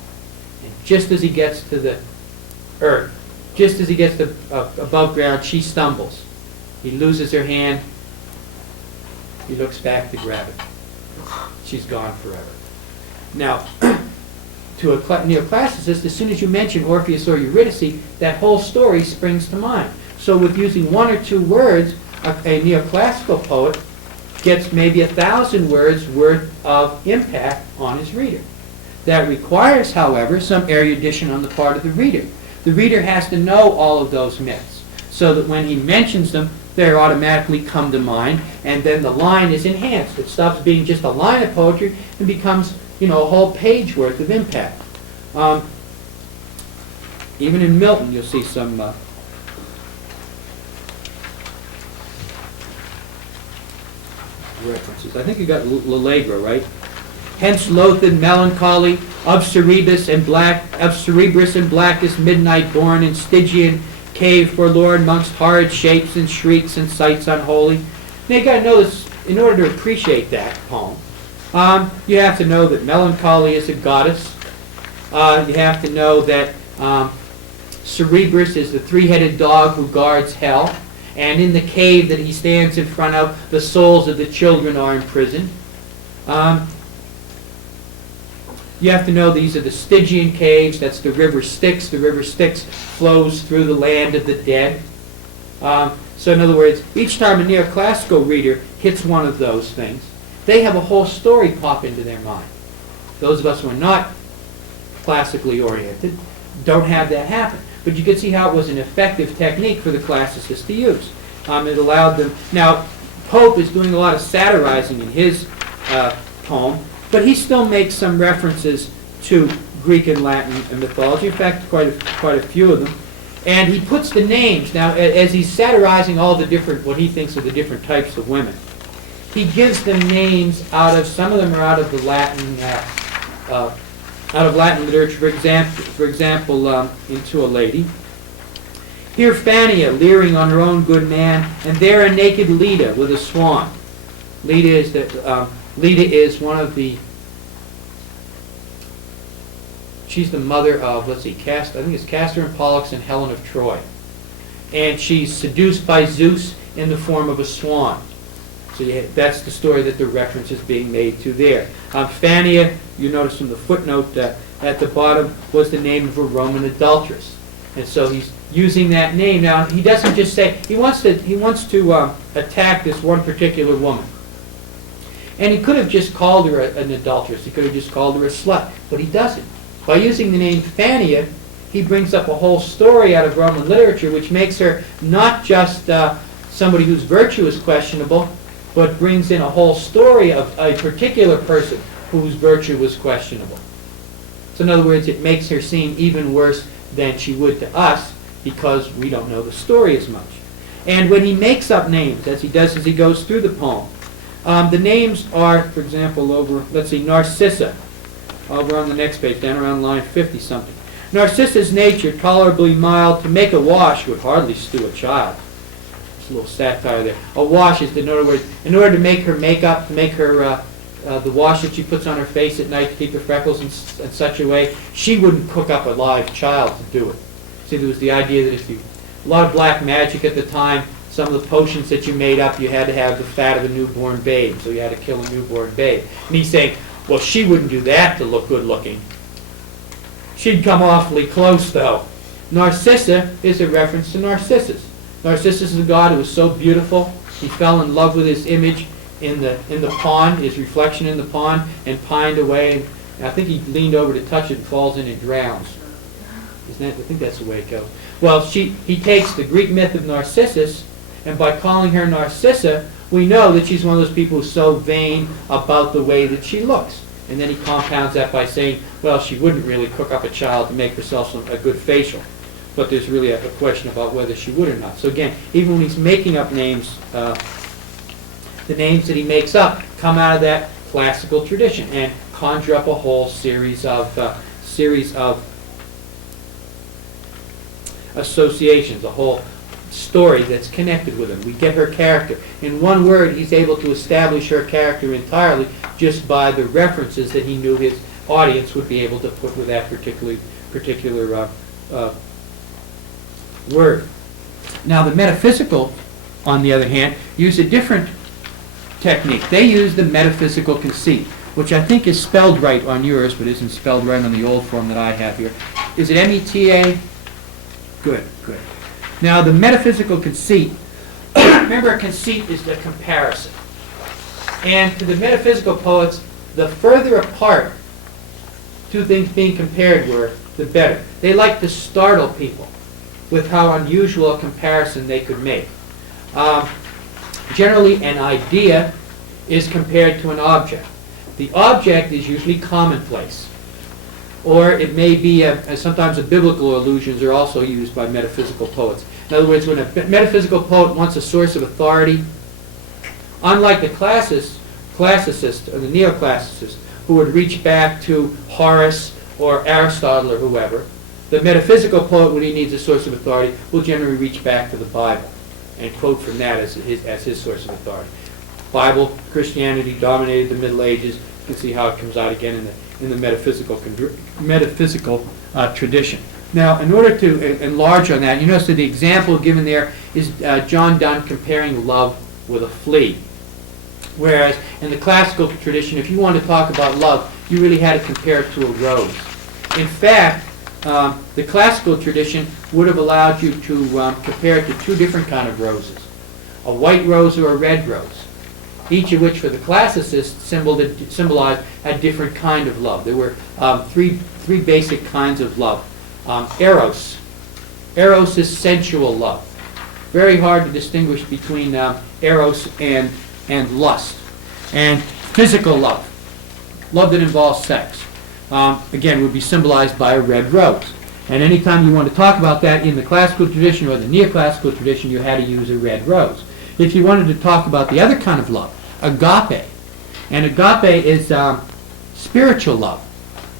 And just as he gets to the earth, just as he gets to above ground, she stumbles. He loses her hand. He looks back to grab it. She's gone forever. Now, to a neoclassicist, as soon as you mention Orpheus or Eurydice, that whole story springs to mind. So with using 1 or 2 words, a neoclassical poet gets maybe 1,000 words worth of impact on his reader. That requires, however, some erudition on the part of the reader. The reader has to know all of those myths, so that when he mentions them, they automatically come to mind, and then the line is enhanced. It stops being just a line of poetry and becomes, a whole page worth of impact. Even in Milton, you'll see some references. I think you got L'Allegro, right? Hence loathed melancholy of Cerebus and blackest midnight born in Stygian cave forlorn amongst horrid shapes and shrieks and sights unholy. Now you got to know this, in order to appreciate that poem, you have to know that melancholy is a goddess. You have to know that Cerebus is the 3-headed dog who guards hell, and in the cave that he stands in front of, the souls of the children are imprisoned. You have to know these are the Stygian caves. That's the river Styx. The river Styx flows through the land of the dead. So in other words, each time a neoclassical reader hits one of those things, they have a whole story pop into their mind. Those of us who are not classically oriented don't have that happen. But you can see how it was an effective technique for the classicists to use. It allowed them. Now, Pope is doing a lot of satirizing in his poem, but he still makes some references to Greek and Latin and mythology. In fact, quite a few of them. And he puts the names. Now, as he's satirizing all the different, what he thinks are the different types of women, he gives them names out of, some of them are out of the Latin, literature. For example, into a lady. Here Phania leering on her own good man, and there a naked Leda with a swan. Leda is one of the. She's the mother of, let's see, I think it's Castor and Pollux and Helen of Troy, and she's seduced by Zeus in the form of a swan. So that's the story that the reference is being made to there. Phania, you notice from the footnote at the bottom, was the name of a Roman adulteress. And so he's using that name. Now, he doesn't just say, he wants to attack this one particular woman. And he could have just called her an adulteress. He could have just called her a slut. But he doesn't. By using the name Phania, he brings up a whole story out of Roman literature, which makes her not just somebody whose virtue is questionable, but brings in a whole story of a particular person whose virtue was questionable. So in other words, it makes her seem even worse than she would to us because we don't know the story as much. And when he makes up names, as he does as he goes through the poem, the names are, for example, over, let's see, Narcissa, over on the next page, down around line 50-something. Narcissa's nature, tolerably mild, to make a wash would hardly stew a child. A little satire there. A wash is, in other words, in order to make her makeup, to make her the wash that she puts on her face at night to keep her freckles in such a way, she wouldn't cook up a live child to do it. See, there was the idea that if you, a lot of black magic at the time, some of the potions that you made up, you had to have the fat of a newborn babe, so you had to kill a newborn babe. And he's saying, well, she wouldn't do that to look good looking. She'd come awfully close, though. Narcissa is a reference to Narcissus. Narcissus is a god who was so beautiful, he fell in love with his image in the pond, his reflection in the pond, and pined away. And I think he leaned over to touch it and falls in and drowns. I think that's the way it goes. Well, he takes the Greek myth of Narcissus, and by calling her Narcissa, we know that she's one of those people who's so vain about the way that she looks. And then he compounds that by saying, well, she wouldn't really cook up a child to make herself a good facial. But there's really a question about whether she would or not. So again, even when he's making up names, the names that he makes up come out of that classical tradition and conjure up a whole series of associations, a whole story that's connected with him. We get her character. In one word, he's able to establish her character entirely just by the references that he knew his audience would be able to put with that particular word. Now, the metaphysical, on the other hand, use a different technique. They use the metaphysical conceit, which I think is spelled right on yours, but isn't spelled right on the old form that I have here. Is it M-E-T-A? Good, good. Now, the metaphysical conceit, remember, a conceit is the comparison. And to the metaphysical poets, the further apart two things being compared were, the better. They liked to startle people with how unusual a comparison they could make. Generally, an idea is compared to an object. The object is usually commonplace. Or it may be, sometimes the biblical allusions are also used by metaphysical poets. In other words, when a metaphysical poet wants a source of authority, unlike the classicist or the neoclassicist, who would reach back to Horace or Aristotle or whoever, the metaphysical poet, when he needs a source of authority, will generally reach back to the Bible and quote from that as his source of authority. Bible, Christianity dominated the Middle Ages. You can see how it comes out again in the metaphysical tradition. Now, in order to enlarge on that, you notice that the example given there is John Donne comparing love with a flea. Whereas in the classical tradition, if you wanted to talk about love, you really had to compare it to a rose. In fact, the classical tradition would have allowed you to compare it to two different kinds of roses, a white rose or a red rose. each of which for the classicists symbolized a different kind of love. There were three basic kinds of love. Eros. Eros is sensual love. Very hard to distinguish between eros and lust. And physical love. Love that involves sex. Again, would be symbolized by a red rose. And anytime you want to talk about that in the classical tradition or the neoclassical tradition, you had to use a red rose. If you wanted to talk about the other kind of love, agape. And agape is spiritual love.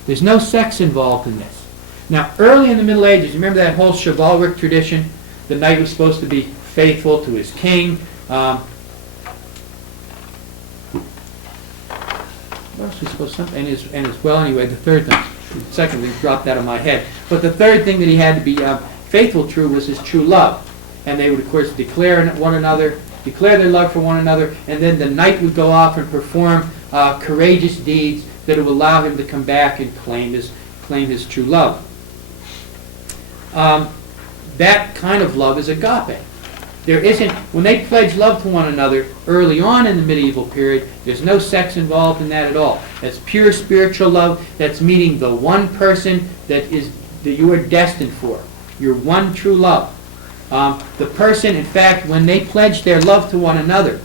There's no sex involved in this. Now, early in the Middle Ages, remember that whole chivalric tradition? The knight was supposed to be faithful to his king. What else was supposed to? Anyway, the third thing. The second thing dropped out of my head. But the third thing that he had to be faithful to was his true love. And they would, of course, declare their love for one another, and then the knight would go off and perform courageous deeds that would allow him to come back and claim his true love. That kind of love is agape. When they pledge love to one another early on in the medieval period, there's no sex involved in that at all. That's pure spiritual love. That's meeting the one person that you are destined for. Your one true love. The person, in fact, when they pledged their love to one another,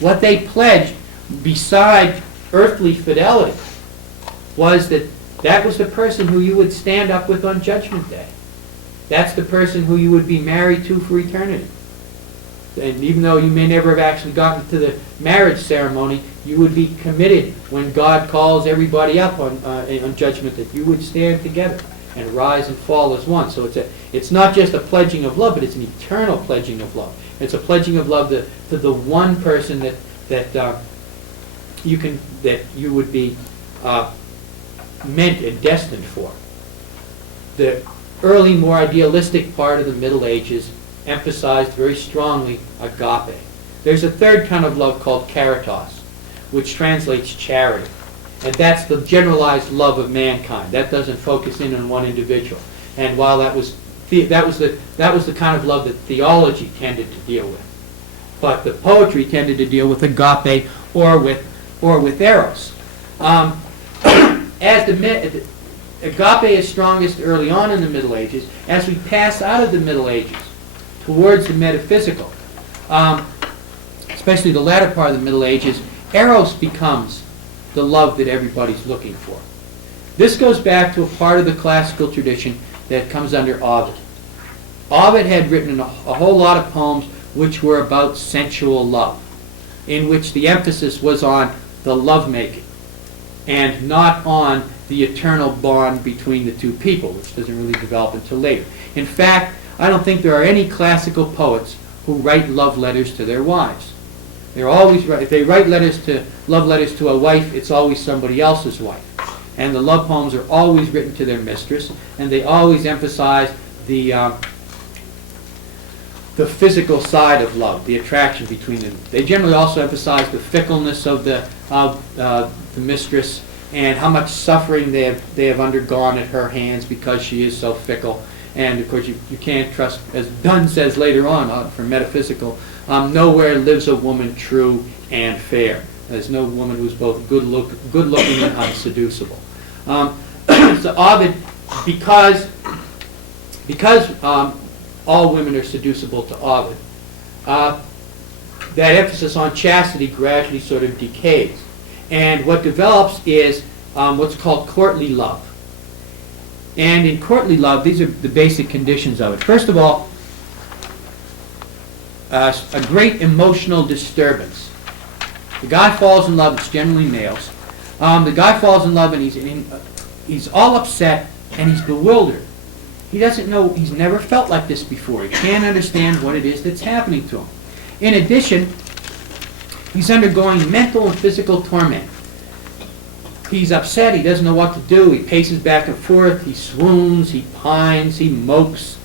what they pledged, beside earthly fidelity, was that was the person who you would stand up with on Judgment Day. That's the person who you would be married to for eternity. And even though you may never have actually gotten to the marriage ceremony, you would be committed when God calls everybody up on Judgment, that you would stand together and rise and fall as one. So it's not just a pledging of love, but it's an eternal pledging of love. It's a pledging of love to the one person that you would be meant and destined for. The early, more idealistic part of the Middle Ages emphasized very strongly agape. There's a third kind of love called caritas, which translates charity. And that's the generalized love of mankind. That doesn't focus in on one individual. And while that was the kind of love that theology tended to deal with, but the poetry tended to deal with agape or with eros. Agape is strongest early on in the Middle Ages. As we pass out of the Middle Ages towards the metaphysical, especially the latter part of the Middle Ages, eros becomes the love that everybody's looking for. This goes back to a part of the classical tradition that comes under Ovid. Ovid had written a whole lot of poems which were about sensual love, in which the emphasis was on the lovemaking and not on the eternal bond between the two people, which doesn't really develop until later. In fact, I don't think there are any classical poets who write love letters to their wives. They're always if they write love letters to a wife, it's always somebody else's wife. And the love poems are always written to their mistress, and they always emphasize the physical side of love, the attraction between them. They generally also emphasize the fickleness of the mistress and how much suffering they have undergone at her hands because she is so fickle. And of course, you can't trust, as Dunn says later on from Metaphysical, nowhere lives a woman true and fair. There's no woman who's both good looking and unseducible. So Ovid, because all women are seducible to Ovid, that emphasis on chastity gradually sort of decays. And what develops is what's called courtly love. And in courtly love, these are the basic conditions of it. First of all, a great emotional disturbance. The guy falls in love, it's generally males. The guy falls in love and he's all upset and he's bewildered. He doesn't know, he's never felt like this before. He can't understand what it is that's happening to him. In addition, he's undergoing mental and physical torment. He's upset, he doesn't know what to do, he paces back and forth, he swoons, he pines, he mopes.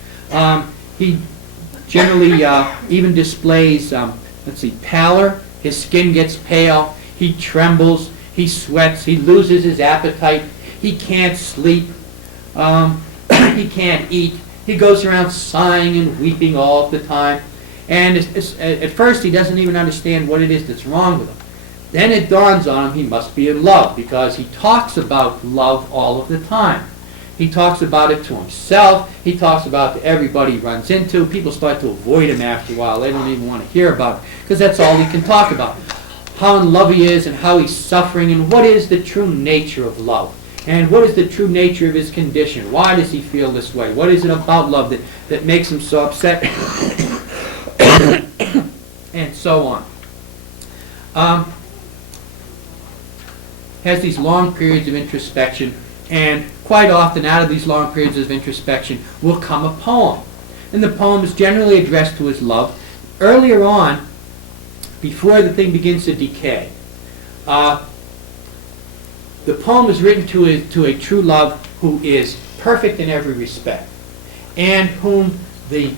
He generally even displays, pallor. His skin gets pale, he trembles, he sweats, he loses his appetite, he can't sleep, he can't eat, he goes around sighing and weeping all the time. And at first he doesn't even understand what it is that's wrong with him. Then it dawns on him he must be in love, because he talks about love all of the time. He talks about it to himself. He talks about it to everybody he runs into. People start to avoid him after a while. They don't even want to hear about it, because that's all he can talk about. How in love he is and how he's suffering and what is the true nature of love. And what is the true nature of his condition? Why does he feel this way? What is it about love that makes him so upset? And so on. Has these long periods of introspection, and quite often out of these long periods of introspection will come a poem. And the poem is generally addressed to his love. Earlier on, before the thing begins to decay, the poem is written to a true love who is perfect in every respect, and whom the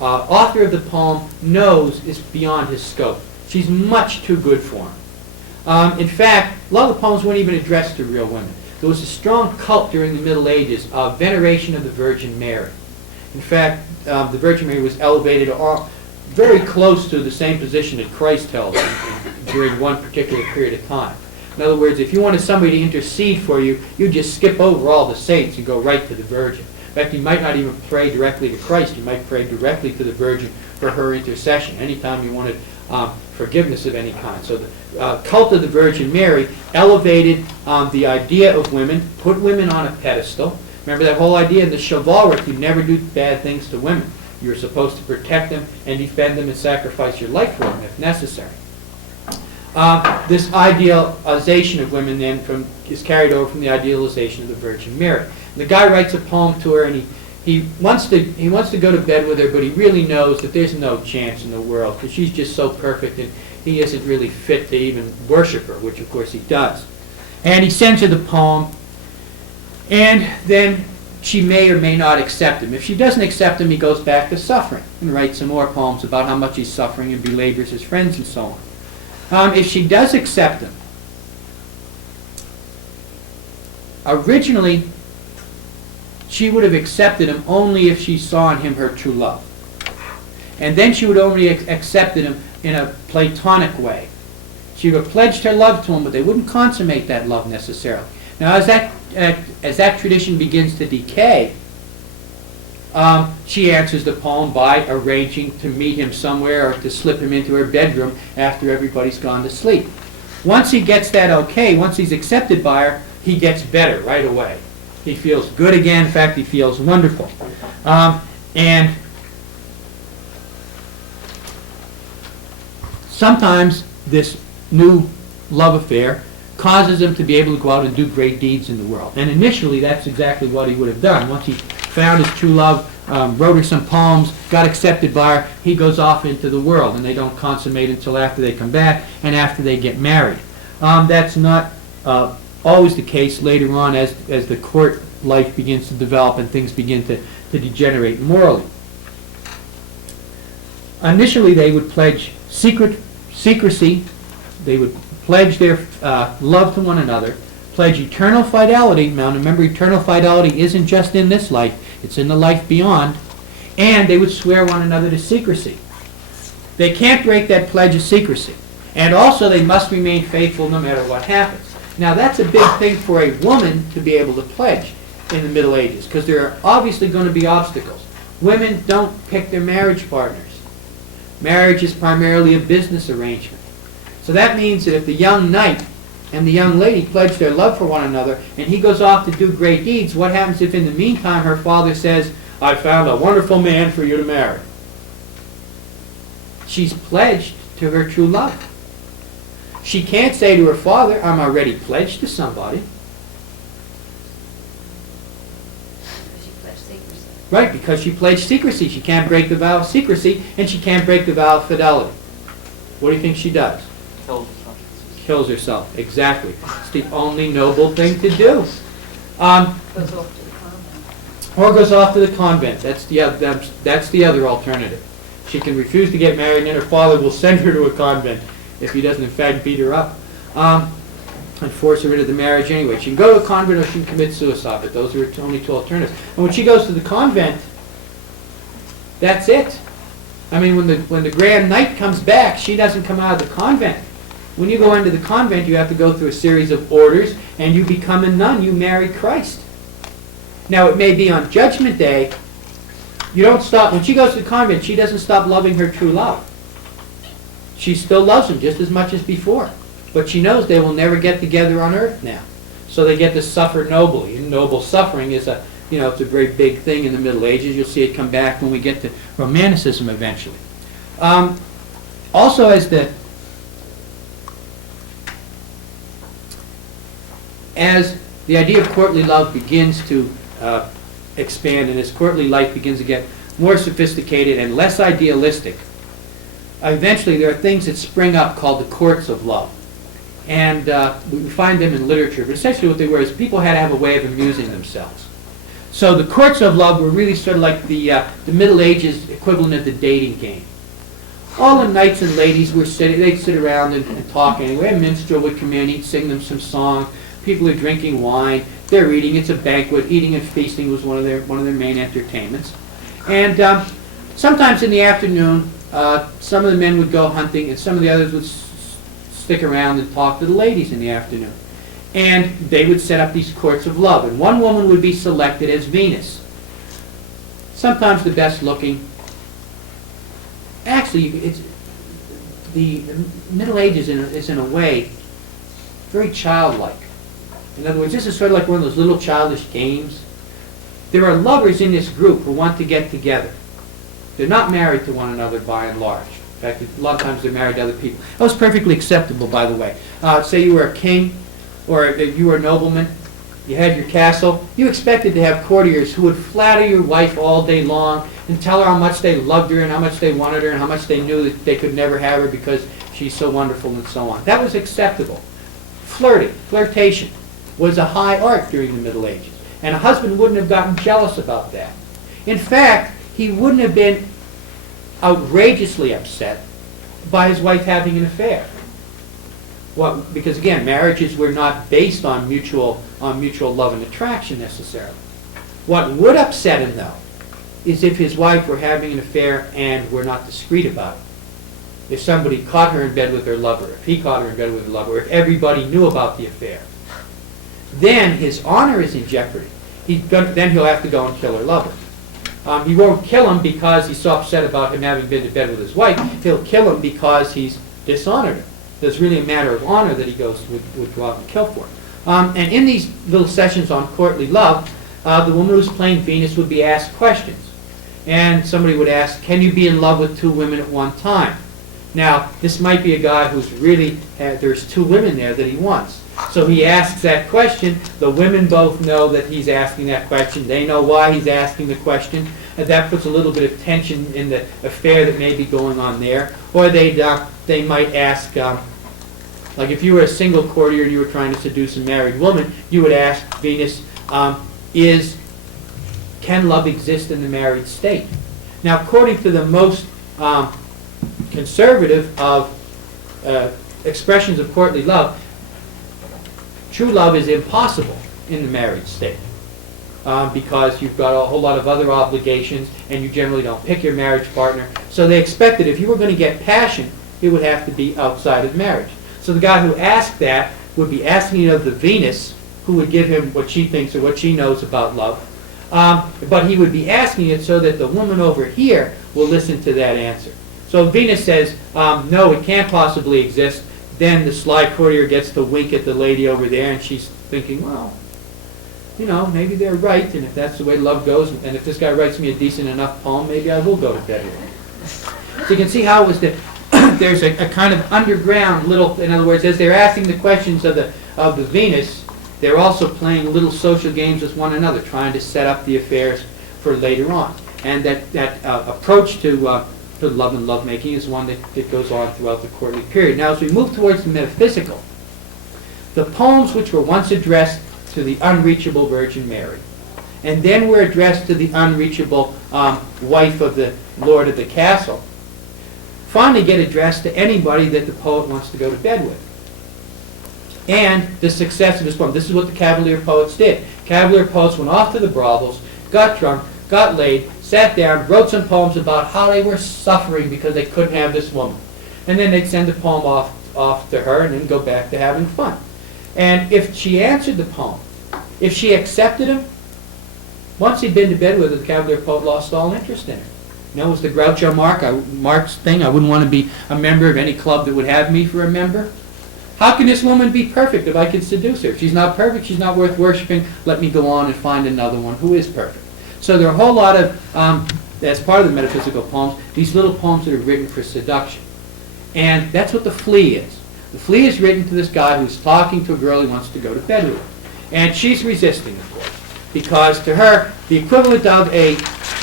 author of the poem knows is beyond his scope. She's much too good for him. In fact, a lot of the poems weren't even addressed to real women. There was a strong cult during the Middle Ages of veneration of the Virgin Mary. In fact, the Virgin Mary was elevated very close to the same position that Christ held during one particular period of time. In other words, if you wanted somebody to intercede for you, you just skip over all the saints and go right to the Virgin. In fact, you might not even pray directly to Christ. You might pray directly to the Virgin for her intercession anytime you wanted forgiveness of any kind. So the cult of the Virgin Mary elevated the idea of women, put women on a pedestal. Remember that whole idea of the chivalric, you never do bad things to women. You're supposed to protect them and defend them and sacrifice your life for them if necessary. This idealization of women then is carried over from the idealization of the Virgin Mary. The guy writes a poem to her, and he wants to go to bed with her, but he really knows that there's no chance in the world because she's just so perfect, and he isn't really fit to even worship her, which of course he does. And he sends her the poem, and then she may or may not accept him. If she doesn't accept him, he goes back to suffering and writes some more poems about how much he's suffering and belabors his friends and so on. If she does accept him, originally she would have accepted him only if she saw in him her true love. And then she would only have accepted him in a platonic way. She would have pledged her love to him, but they wouldn't consummate that love necessarily. Now, as that tradition begins to decay, she answers the poem by arranging to meet him somewhere or to slip him into her bedroom after everybody's gone to sleep. Once he gets that okay, once he's accepted by her, he gets better right away. He feels good again. In fact, he feels wonderful. And sometimes this new love affair causes him to be able to go out and do great deeds in the world. And initially, that's exactly what he would have done. Once he found his true love, wrote her some poems, got accepted by her, he goes off into the world, and they don't consummate until after they come back and after they get married. That's not always the case later on as the court life begins to develop and things begin to degenerate morally. Initially, they would pledge secrecy. They would pledge their love to one another, pledge eternal fidelity. Now remember, eternal fidelity isn't just in this life, it's in the life beyond. And they would swear one another to secrecy. They can't break that pledge of secrecy. And also they must remain faithful no matter what happens. Now that's a big thing for a woman to be able to pledge in the Middle Ages, because there are obviously going to be obstacles. Women don't pick their marriage partners. Marriage is primarily a business arrangement. So that means that if the young knight and the young lady pledge their love for one another and he goes off to do great deeds, what happens if in the meantime her father says, "I found a wonderful man for you to marry"? She's pledged to her true love. She can't say to her father, "I'm already pledged to somebody." She pledged secrecy. Right, because she pledged secrecy. She can't break the vow of secrecy, and she can't break the vow of fidelity. What do you think she does? Kills herself. Exactly. It's the only noble thing to do. Goes off to the convent. Or goes off to the convent. That's the other alternative. She can refuse to get married, and then her father will send her to a convent if he doesn't in fact beat her up and force her into the marriage anyway. She can go to a convent or she can commit suicide, but those are her only two alternatives. And when she goes to the convent, that's it. I mean, when the grand knight comes back, she doesn't come out of the convent. When you go into the convent, you have to go through a series of orders, and you become a nun. You marry Christ. Now, it may be on Judgment Day. You don't stop. When she goes to the convent, she doesn't stop loving her true love. She still loves him just as much as before. But she knows they will never get together on earth now. So they get to suffer nobly. And noble suffering is it's a very big thing in the Middle Ages. You'll see it come back when we get to Romanticism eventually. Also, as the idea of courtly love begins to expand, and as courtly life begins to get more sophisticated and less idealistic, eventually there are things that spring up called the courts of love. And we find them in literature, but essentially what they were is people had to have a way of amusing themselves. So the courts of love were really sort of like the Middle Ages equivalent of the dating game. All the knights and ladies they'd sit around and talk anyway. A minstrel would come in, he'd sing them some song. People are drinking wine, they're eating, it's a banquet. Eating and feasting was one of their main entertainments. And sometimes in the afternoon, some of the men would go hunting, and some of the others would stick around and talk to the ladies in the afternoon. And they would set up these courts of love. And one woman would be selected as Venus. Sometimes the best looking. Actually, the Middle Ages is in a way very childlike. In other words, this is sort of like one of those little childish games. There are lovers in this group who want to get together. They're not married to one another by and large. In fact, a lot of times they're married to other people. That was perfectly acceptable, by the way. Say you were a king, or if you were a nobleman, you had your castle. You expected to have courtiers who would flatter your wife all day long and tell her how much they loved her and how much they wanted her and how much they knew that they could never have her because she's so wonderful and so on. That was acceptable. Flirtation was a high art during the Middle Ages. And a husband wouldn't have gotten jealous about that. In fact, he wouldn't have been outrageously upset by his wife having an affair. Well, because again, marriages were not based on mutual love and attraction necessarily. What would upset him, though, is if his wife were having an affair and were not discreet about it. If somebody caught her in bed with her lover, if he caught her in bed with her lover, if everybody knew about the affair, then his honor is in jeopardy. Then he'll have to go and kill her lover. He won't kill him because he's so upset about him having been to bed with his wife. He'll kill him because he's dishonored her. It's really a matter of honor that he would go out and kill for. And in these little sessions on courtly love, the woman who's playing Venus would be asked questions. And somebody would ask, can you be in love with two women at one time? Now, this might be a guy who's really, there's two women there that he wants. So he asks that question. The women both know that he's asking that question. They know why he's asking the question. And that puts a little bit of tension in the affair that may be going on there. Or they might ask, like if you were a single courtier and you were trying to seduce a married woman, you would ask Venus, can love exist in the married state? Now, according to the most conservative of expressions of courtly love, true love is impossible in the married state because you've got a whole lot of other obligations and you generally don't pick your marriage partner. So they expect that if you were going to get passion, it would have to be outside of marriage. So the guy who asked that would be asking of the Venus, who would give him what she thinks or what she knows about love. But he would be asking it so that the woman over here will listen to that answer. So if Venus says, no, it can't possibly exist, then the sly courtier gets to wink at the lady over there, and she's thinking, well, maybe they're right, and if that's the way love goes, and if this guy writes me a decent enough poem, maybe I will go to bed with him. So you can see how it was that there's a kind of underground little, in other words, as they're asking the questions of the Venus, they're also playing little social games with one another, trying to set up the affairs for later on. And that approach to love and lovemaking is one that goes on throughout the courtly period. Now, as we move towards the metaphysical, the poems which were once addressed to the unreachable Virgin Mary, and then were addressed to the unreachable wife of the lord of the castle, finally get addressed to anybody that the poet wants to go to bed with. And the success of his poem. This is what the Cavalier poets did. Cavalier poets went off to the brothels, got drunk, got laid, sat down, wrote some poems about how they were suffering because they couldn't have this woman. And then they'd send the poem off to her and then go back to having fun. And if she answered the poem, if she accepted him, once he'd been to bed with her, the Cavalier poet lost all interest in her. You know, it was the Groucho Marx thing. I wouldn't want to be a member of any club that would have me for a member. How can this woman be perfect if I can seduce her? If she's not perfect, she's not worth worshiping. Let me go on and find another one who is perfect. So there are a whole lot of, as part of the metaphysical poems, these little poems that are written for seduction. And that's what the flea is. The flea is written to this guy who's talking to a girl he wants to go to bed with. And she's resisting, of course, because to her, the equivalent of a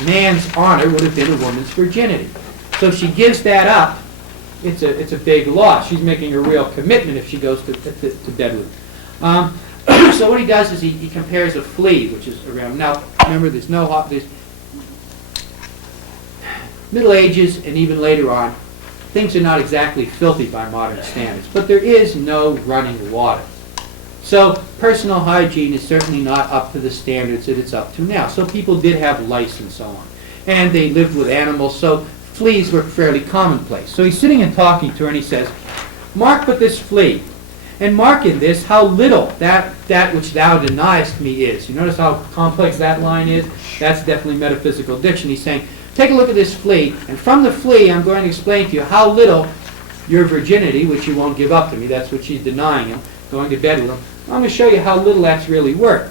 man's honor would have been a woman's virginity. So if she gives that up, it's a big loss. She's making a real commitment if she goes to bed with him. So what he does is he compares a flea, which is around. Now, remember, there's Middle Ages and even later on, things are not exactly filthy by modern standards, but there is no running water. So personal hygiene is certainly not up to the standards that it's up to now. So people did have lice and so on. And they lived with animals, so fleas were fairly commonplace. So he's sitting and talking to her and he says, "Mark but this flea, and mark in this how little that which thou deniest me is." You notice how complex that line is? That's definitely metaphysical diction. He's saying, take a look at this flea, and from the flea I'm going to explain to you how little your virginity, which you won't give up to me, that's what she's denying him, going to bed with him, I'm going to show you how little that's really worth.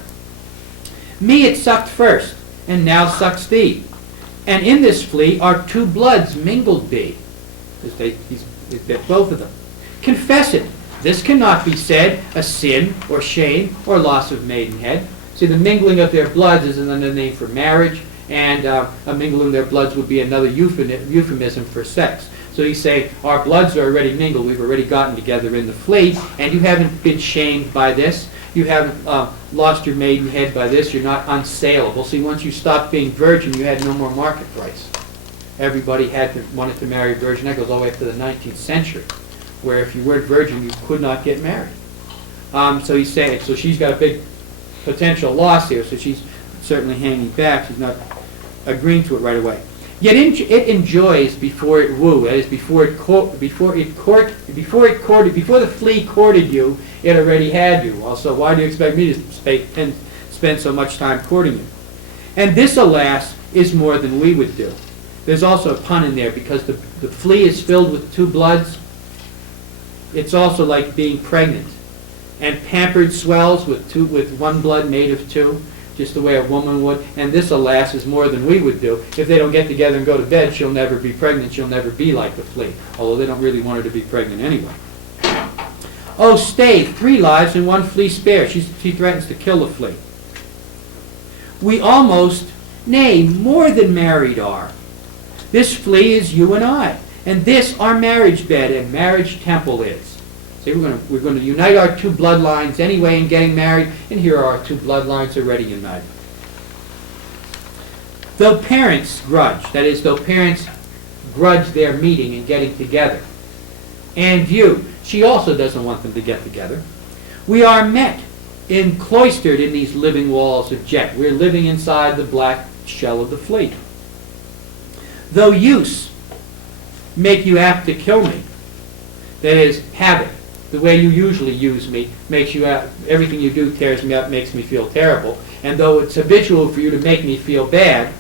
Me it sucked first, and now sucks thee. And in this flea are two bloods mingled be. He's both of them. Confess it. This cannot be said a sin or shame or loss of maidenhead. See, the mingling of their bloods is another name for marriage, and a mingling of their bloods would be another euphemism for sex. So he's saying, our bloods are already mingled, we've already gotten together in the flea, and you haven't been shamed by this, you haven't lost your maidenhead by this, you're not unsaleable. See, once you stopped being virgin, you had no more market price. Everybody wanted to marry a virgin. That goes all the way up to the 19th century, where if you weren't virgin, you could not get married. So he's saying, so she's got a big potential loss here, so she's certainly hanging back, she's not agreeing to it right away. Yet it enjoys before it woo, that is, before the flea courted you, it already had you. Also, why do you expect me to spend so much time courting you? And this, alas, is more than we would do. There's also a pun in there, because the flea is filled with two bloods. It's also like being pregnant. And pampered swells with one blood made of two, just the way a woman would. And this, alas, is more than we would do. If they don't get together and go to bed, she'll never be pregnant. She'll never be like the flea, although they don't really want her to be pregnant anyway. Oh, stay, 3 lives and 1 flea spare. She threatens to kill the flea. We almost, nay, more than married are. This flea is you and I, and this our marriage bed and marriage temple is. See, we're going to unite our 2 bloodlines anyway in getting married, and here are our 2 bloodlines already united. Though parents grudge, that is, though parents grudge their meeting and getting together, and you, she also doesn't want them to get together. We are met cloistered in these living walls of jet. We're living inside the black shell of the flea. Though use make you apt to kill me, that is, habit, the way you usually use me, makes you everything you do tears me up, makes me feel terrible. And though it's habitual for you to make me feel bad,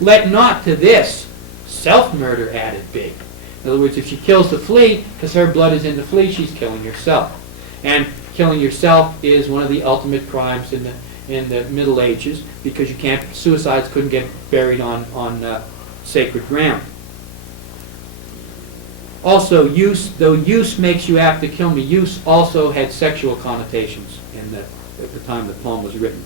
let not to this self-murder added be. In other words, if she kills the flea, because her blood is in the flea, she's killing herself. And killing yourself is one of the ultimate crimes in the Middle Ages, because suicides couldn't get buried on sacred ground. Also, though use makes you apt to kill me, use also had sexual connotations at the time the poem was written.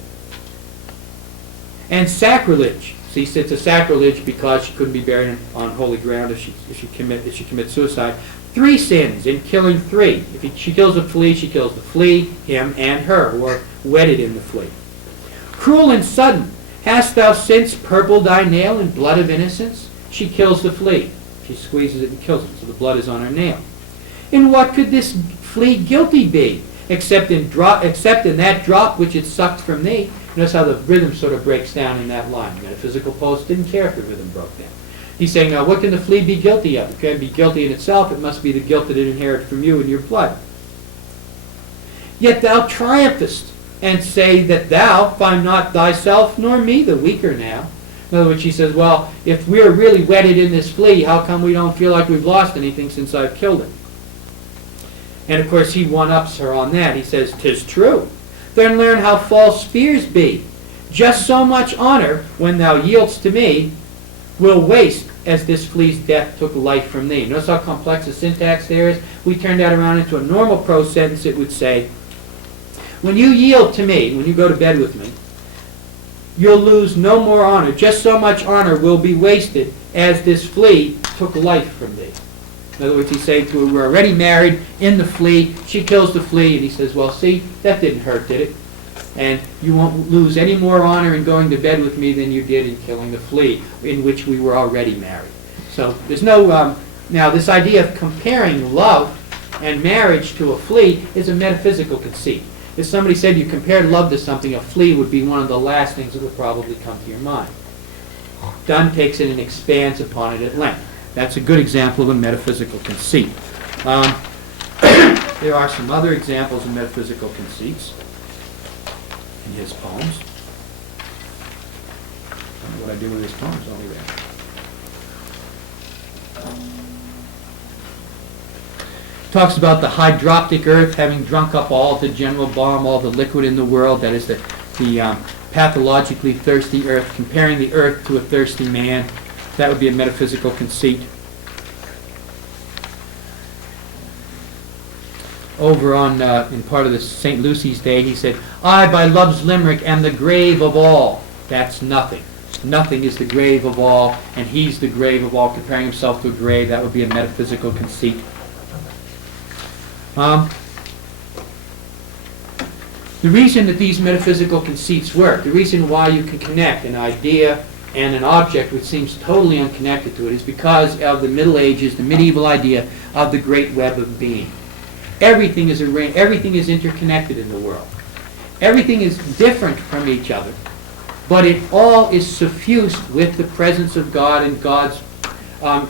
And sacrilege. See, it's a sacrilege because she couldn't be buried on holy ground if she commits suicide. 3 sins in killing 3. If she kills a flea, she kills the flea, him, and her, who are wedded in the flea. Cruel and sudden, hast thou since purpled thy nail in blood of innocence? She kills the flea. She squeezes it and kills it, so the blood is on her nail. In what could this flea guilty be, except in that drop which it sucked from thee? Notice how the rhythm sort of breaks down in that line. Metaphysical poets didn't care if the rhythm broke down. He's saying, now what can the flea be guilty of? It can't be guilty in itself. It must be the guilt that it inherited from you in your blood. Yet thou triumphest, and say that thou find not thyself nor me the weaker now. In other words, she says, well, if we're really wedded in this flea, how come we don't feel like we've lost anything since I've killed it? And of course he one-ups her on that. He says, 'tis true. Then learn how false fears be. Just so much honor, when thou yieldst to me, will waste as this flea's death took life from thee. Notice how complex the syntax there is? We turn that around into a normal prose sentence. It would say, when you yield to me, when you go to bed with me, you'll lose no more honor. Just so much honor will be wasted as this flea took life from thee. In other words, he's saying to her, we're already married in the flea. She kills the flea, and he says, well, see, that didn't hurt, did it? And you won't lose any more honor in going to bed with me than you did in killing the flea, in which we were already married. So there's no, now this idea of comparing love and marriage to a flea is a metaphysical conceit. If somebody said you compared love to something, a flea would be one of the last things that would probably come to your mind. Donne takes it and expands upon it at length. That's a good example of a metaphysical conceit. There are some other examples of metaphysical conceits in his poems. I don't know what I do with his poems, I'll be read. Talks about the hydroptic earth having drunk up all the general balm, all the liquid in the world, that is the pathologically thirsty earth, comparing the earth to a thirsty man. That would be a metaphysical conceit. Over on, in part of the St. Lucy's Day, he said, I by love's limerick am the grave of all. That's nothing. Nothing is the grave of all, and he's the grave of all, comparing himself to a grave. That would be a metaphysical conceit. The reason that these metaphysical conceits work, the reason why you can connect an idea and an object which seems totally unconnected to it, is because of the Middle Ages, the medieval idea of the great web of being. Everything is arranged, everything is interconnected in the world. Everything is different from each other, but it all is suffused with the presence of God and God's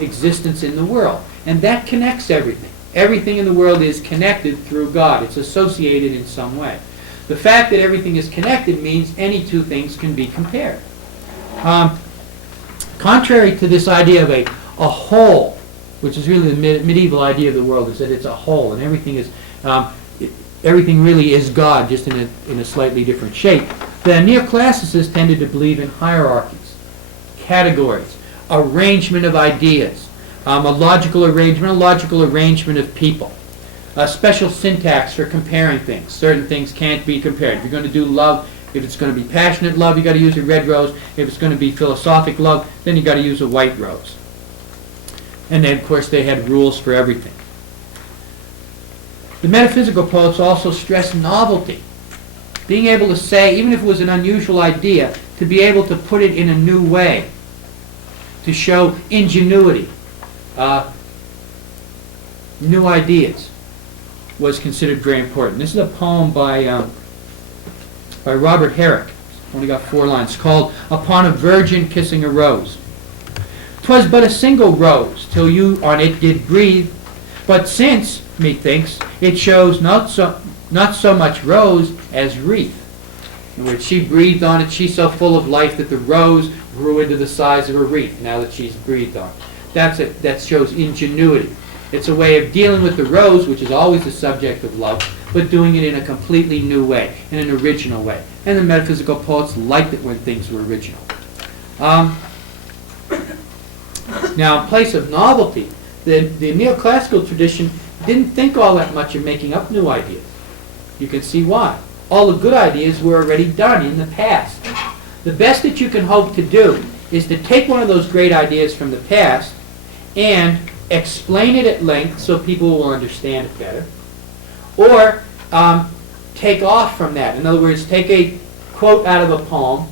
existence in the world. And that connects everything. Everything in the world is connected through God. It's associated in some way. The fact that everything is connected means any two things can be compared. Contrary to this idea of a whole, which is really the medieval idea of the world, is that it's a whole and everything is everything really is God, just in a slightly different shape. The neoclassicists tended to believe in hierarchies, categories, arrangement of ideas, a logical arrangement of people, a special syntax for comparing things. Certain things can't be compared. If you're going to do love, if it's going to be passionate love, you've got to use a red rose. If it's going to be philosophic love, then you've got to use a white rose. And then, of course, they had rules for everything. The metaphysical poets also stress novelty. Being able to say, even if it was an unusual idea, to be able to put it in a new way, to show ingenuity, new ideas, was considered very important. This is a poem by Robert Herrick. Only got 4 lines. Called Upon a Virgin Kissing a Rose. 'Twas but a single rose, till you on it did breathe. But since, methinks, it shows not so much rose as wreath. In other words, she breathed on it. She's so full of life that the rose grew into the size of a wreath now that she's breathed on it. That's it. That shows ingenuity. It's a way of dealing with the rose, which is always the subject of love, but doing it in a completely new way, in an original way. And the metaphysical poets liked it when things were original. Now, in place of novelty, the neoclassical tradition didn't think all that much of making up new ideas. You can see why. All the good ideas were already done in the past. The best that you can hope to do is to take one of those great ideas from the past and explain it at length so people will understand it better, or take off from that. In other words, take a quote out of a poem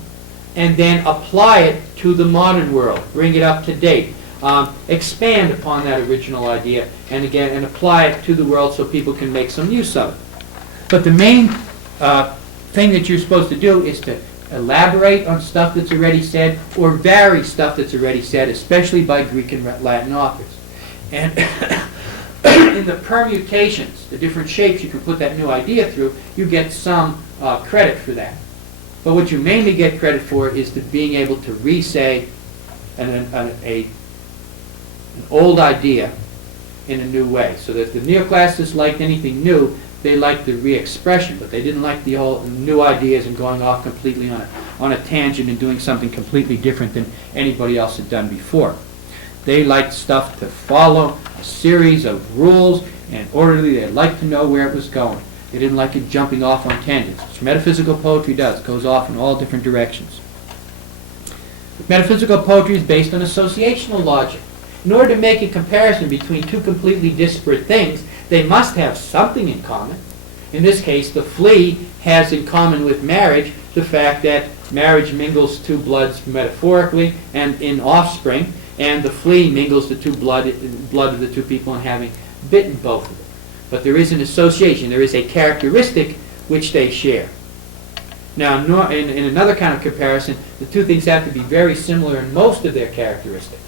and then apply it to the modern world, bring it up to date, expand upon that original idea, and apply it to the world so people can make some use of it. But the main thing that you're supposed to do is to elaborate on stuff that's already said or vary stuff that's already said, especially by Greek and Latin authors. And in the permutations, the different shapes you can put that new idea through, you get some credit for that. But what you mainly get credit for is the being able to re-say an old idea in a new way. So that the neoclassicists liked anything new, they liked the re-expression, but they didn't like the whole new ideas and going off completely on a tangent and doing something completely different than anybody else had done before. They liked stuff to follow a series of rules and orderly. They liked to know where it was going. They didn't like it jumping off on tangents, which metaphysical poetry does. It goes off in all different directions. Metaphysical poetry is based on associational logic. In order to make a comparison between two completely disparate things, they must have something in common. In this case, the flea has in common with marriage the fact that marriage mingles two bloods metaphorically and in offspring, and the flea mingles the blood of the two people and having bitten both of them. But there is an association. There is a characteristic which they share. Now, in another kind of comparison, the two things have to be very similar in most of their characteristics.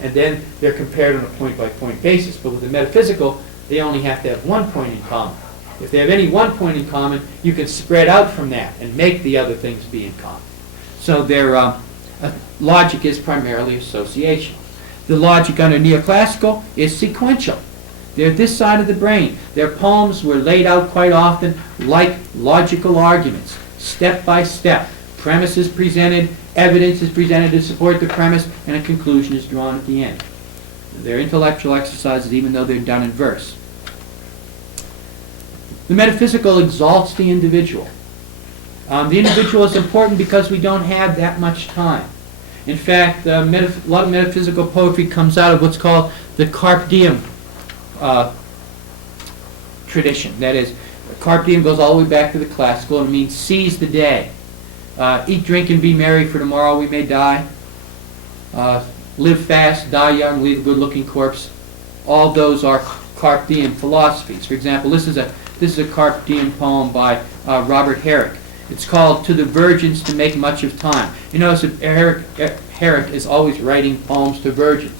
And then they're compared on a point-by-point basis. But with the metaphysical, they only have to have one point in common. If they have any one point in common, you can spread out from that and make the other things be in common. So their logic is primarily associational. The logic under neoclassical is sequential. They're this side of the brain. Their poems were laid out quite often like logical arguments, step by step. Premise is presented, evidence is presented to support the premise, and a conclusion is drawn at the end. They're intellectual exercises even though they're done in verse. The metaphysical exalts the individual. The individual is important because we don't have that much time. In fact, a lot of metaphysical poetry comes out of what's called the carpe diem tradition. That is, carpe diem goes all the way back to the classical, and it means seize the day. Eat, drink, and be merry, for tomorrow we may die. Live fast, die young, leave a good-looking corpse. All those are carpe diem philosophies. For example, this is a carpe diem poem by Robert Herrick. It's called "To the Virgins to Make Much of Time." You notice that Herrick is always writing poems to virgins.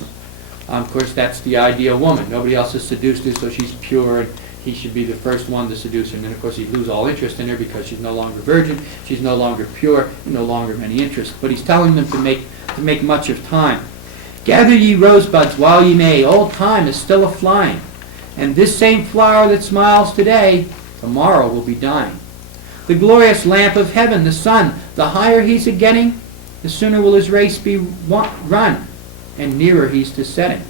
Of course, that's the ideal woman. Nobody else has seduced her, so she's pure, and he should be the first one to seduce her. And then, of course, he'd lose all interest in her because she's no longer virgin, she's no longer pure, no longer of any interest. But he's telling them to make much of time. "Gather ye rosebuds while ye may, old time is still a-flying. And this same flower that smiles today, tomorrow will be dying. The glorious lamp of heaven, the sun, the higher he's a-getting, the sooner will his race be run, and nearer he's to setting.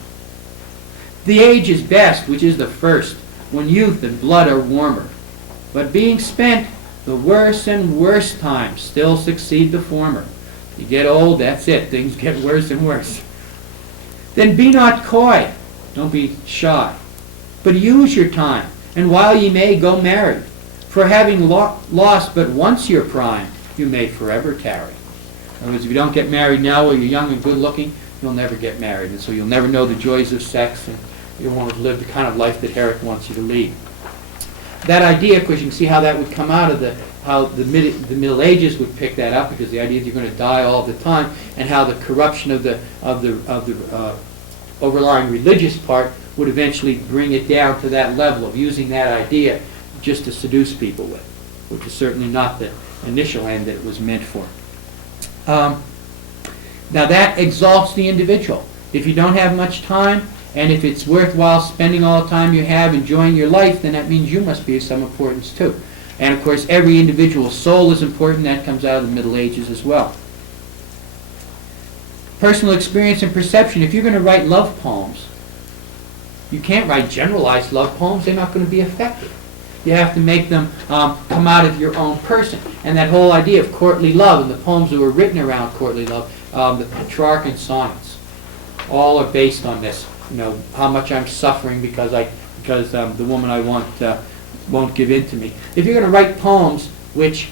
The age is best, which is the first, when youth and blood are warmer. But being spent, the worse and worse times still succeed the former." You get old, that's it. Things get worse and worse. "Then be not coy," don't be shy, "but use your time, and while ye may, go marry. For having lost but once your prime, you may forever tarry." In other words, if you don't get married now while you're young and good-looking, you'll never get married. And so you'll never know the joys of sex, and you won't live the kind of life that Herrick wants you to lead. That idea, of course, you can see how that would come out of how the Middle Ages would pick that up, because the idea that you're going to die all the time, and how the corruption of the overlying religious part would eventually bring it down to that level of using that idea just to seduce people with, which is certainly not the initial end that it was meant for. Now that exalts the individual. If you don't have much time, and if it's worthwhile spending all the time you have enjoying your life, then that means you must be of some importance too. And of course, every individual soul is important. That comes out of the Middle Ages as well. Personal experience and perception. If you're going to write love poems, you can't write generalized love poems. They're not going to be effective. You have to make them come out of your own person. And that whole idea of courtly love, and the poems that were written around courtly love, the Petrarchan sonnets, all are based on this. You know, how much I'm suffering because the woman I want won't give in to me. If you're going to write poems which,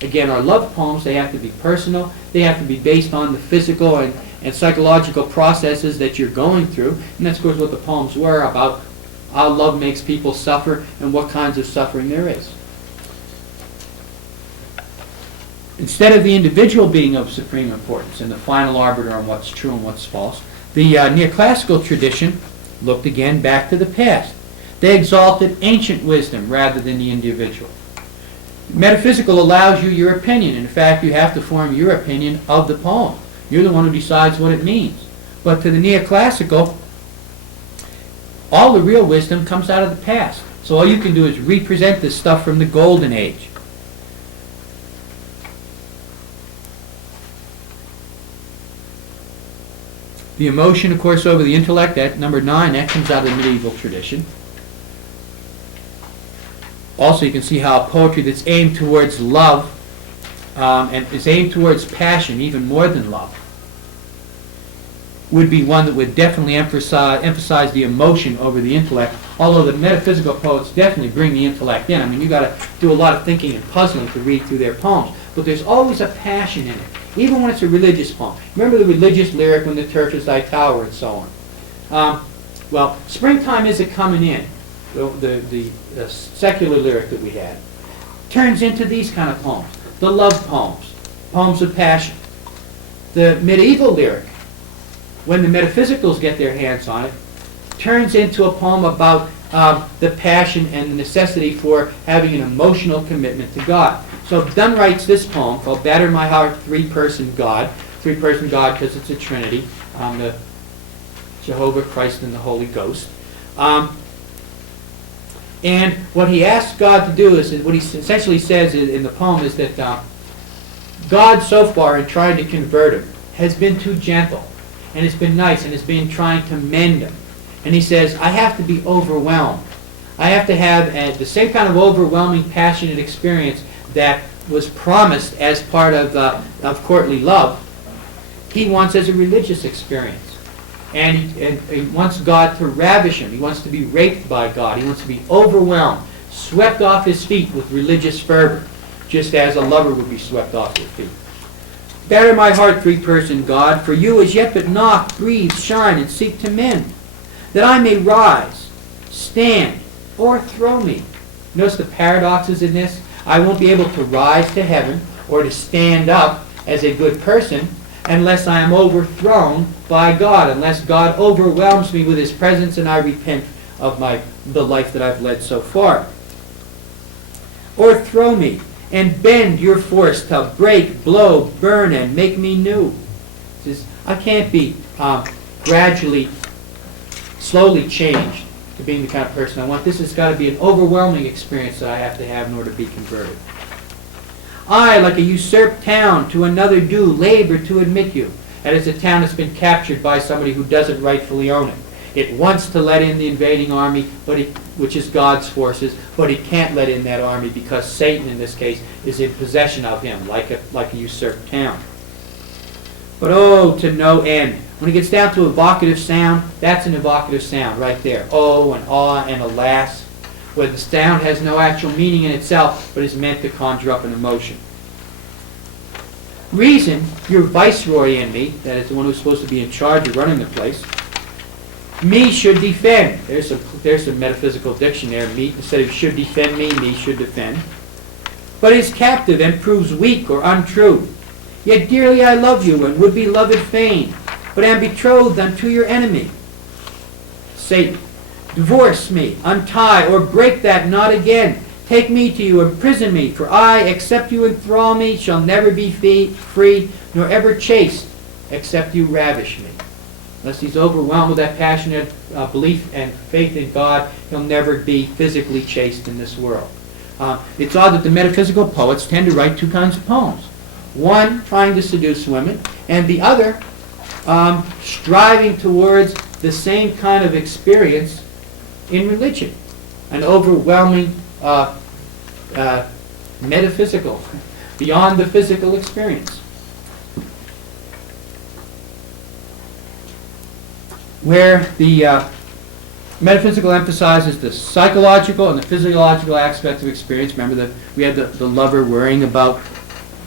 again, are love poems, they have to be personal. They have to be based on the physical and psychological processes that you're going through. And that's, of course, what the poems were about, how love makes people suffer and what kinds of suffering there is. instead of the individual being of supreme importance and the final arbiter on what's true and what's false, the neoclassical tradition looked again back to the past. They exalted ancient wisdom rather than the individual. Metaphysical allows you your opinion. In fact, you have to form your opinion of the poem. You're the one who decides what it means. But to the neoclassical, all the real wisdom comes out of the past. So all you can do is represent this stuff from the golden age. The emotion, of course, over the intellect, at number 9, that comes out of the medieval tradition. Also, you can see how poetry that's aimed towards love and is aimed towards passion, even more than love, would be one that would definitely emphasize the emotion over the intellect, although the metaphysical poets definitely bring the intellect in. I mean, you've got to do a lot of thinking and puzzling to read through their poems, but there's always a passion in it, even when it's a religious poem. Remember the religious lyric, when the turf is thy tower, and so on. Well, springtime isn't coming in. The secular lyric that we had turns into these kind of poems. The love poems, poems of passion. The medieval lyric, when the metaphysicals get their hands on it, turns into a poem about the passion and the necessity for having an emotional commitment to God. So Dunn writes this poem called Batter My Heart, Three-Person God. Three-person God because it's a Trinity, the Jehovah, Christ, and the Holy Ghost. And what he asks God to do is, what he essentially says in the poem is that God so far in trying to convert him has been too gentle, and it's been nice, and has been trying to mend him. And he says, I have to be overwhelmed. I have to have the same kind of overwhelming, passionate experience that was promised as part of courtly love. He wants as a religious experience. And he wants God to ravish him. He wants to be raped by God. He wants to be overwhelmed, swept off his feet with religious fervor, just as a lover would be swept off his feet. Batter my heart, three-person God, for you as yet but knock, breathe, shine, and seek to mend, that I may rise, stand, o'erthrow me. Notice the paradoxes in this. I won't be able to rise to heaven or to stand up as a good person unless I am overthrown by God, unless God overwhelms me with his presence and I repent of the life that I've led so far. O'erthrow me and bend your force to break, blow, burn, and make me new. It says, I can't be gradually, slowly changed to being the kind of person I want. This has got to be an overwhelming experience that I have to have in order to be converted. I, like a usurped town, to another do labor to admit you. That is, a town that's been captured by somebody who doesn't rightfully own it. It wants to let in the invading army, which is God's forces, but it can't let in that army because Satan, in this case, is in possession of him, like a usurped town. But oh, to no end. When it gets down to evocative sound, that's an evocative sound right there. Oh, and ah, and alas, where the sound has no actual meaning in itself, but is meant to conjure up an emotion. Reason, your viceroy in me, that is the one who's supposed to be in charge of running the place, me should defend. There's a metaphysical diction there. Me, instead of should defend me should defend. But is captive and proves weak or untrue. Yet dearly I love you and would be loved fain, but am betrothed unto your enemy. Satan, divorce me, untie, or break that knot again. Take me to you, imprison me, for I, except you enthrall me, shall never be free, nor ever chaste, except you ravish me. Unless he's overwhelmed with that passionate belief and faith in God, he'll never be physically chaste in this world. It's odd that the metaphysical poets tend to write two kinds of poems. One trying to seduce women, and the other striving towards the same kind of experience in religion. An overwhelming metaphysical, beyond the physical experience. Where the metaphysical emphasizes the psychological and the physiological aspects of experience. Remember that we had the lover worrying about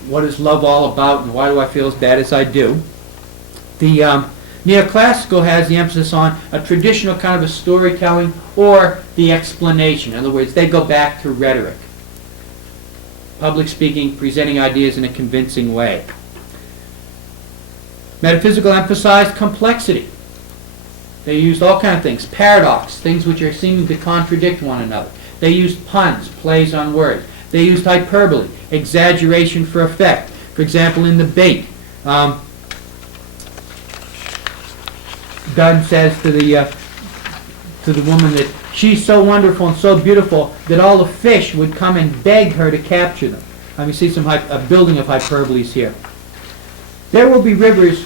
what is love all about and why do I feel as bad as I do. The neoclassical has the emphasis on a traditional kind of a storytelling or the explanation. In other words, they go back to rhetoric. public speaking, presenting ideas in a convincing way. Metaphysical emphasized complexity. They used all kinds of things, paradox, things which are seeming to contradict one another. They used puns, plays on words. They used hyperbole, exaggeration for effect. For example, in the bait, Dunn says to the woman that she's so wonderful and so beautiful that all the fish would come and beg her to capture them. You see some building of hyperboles here. There will be rivers,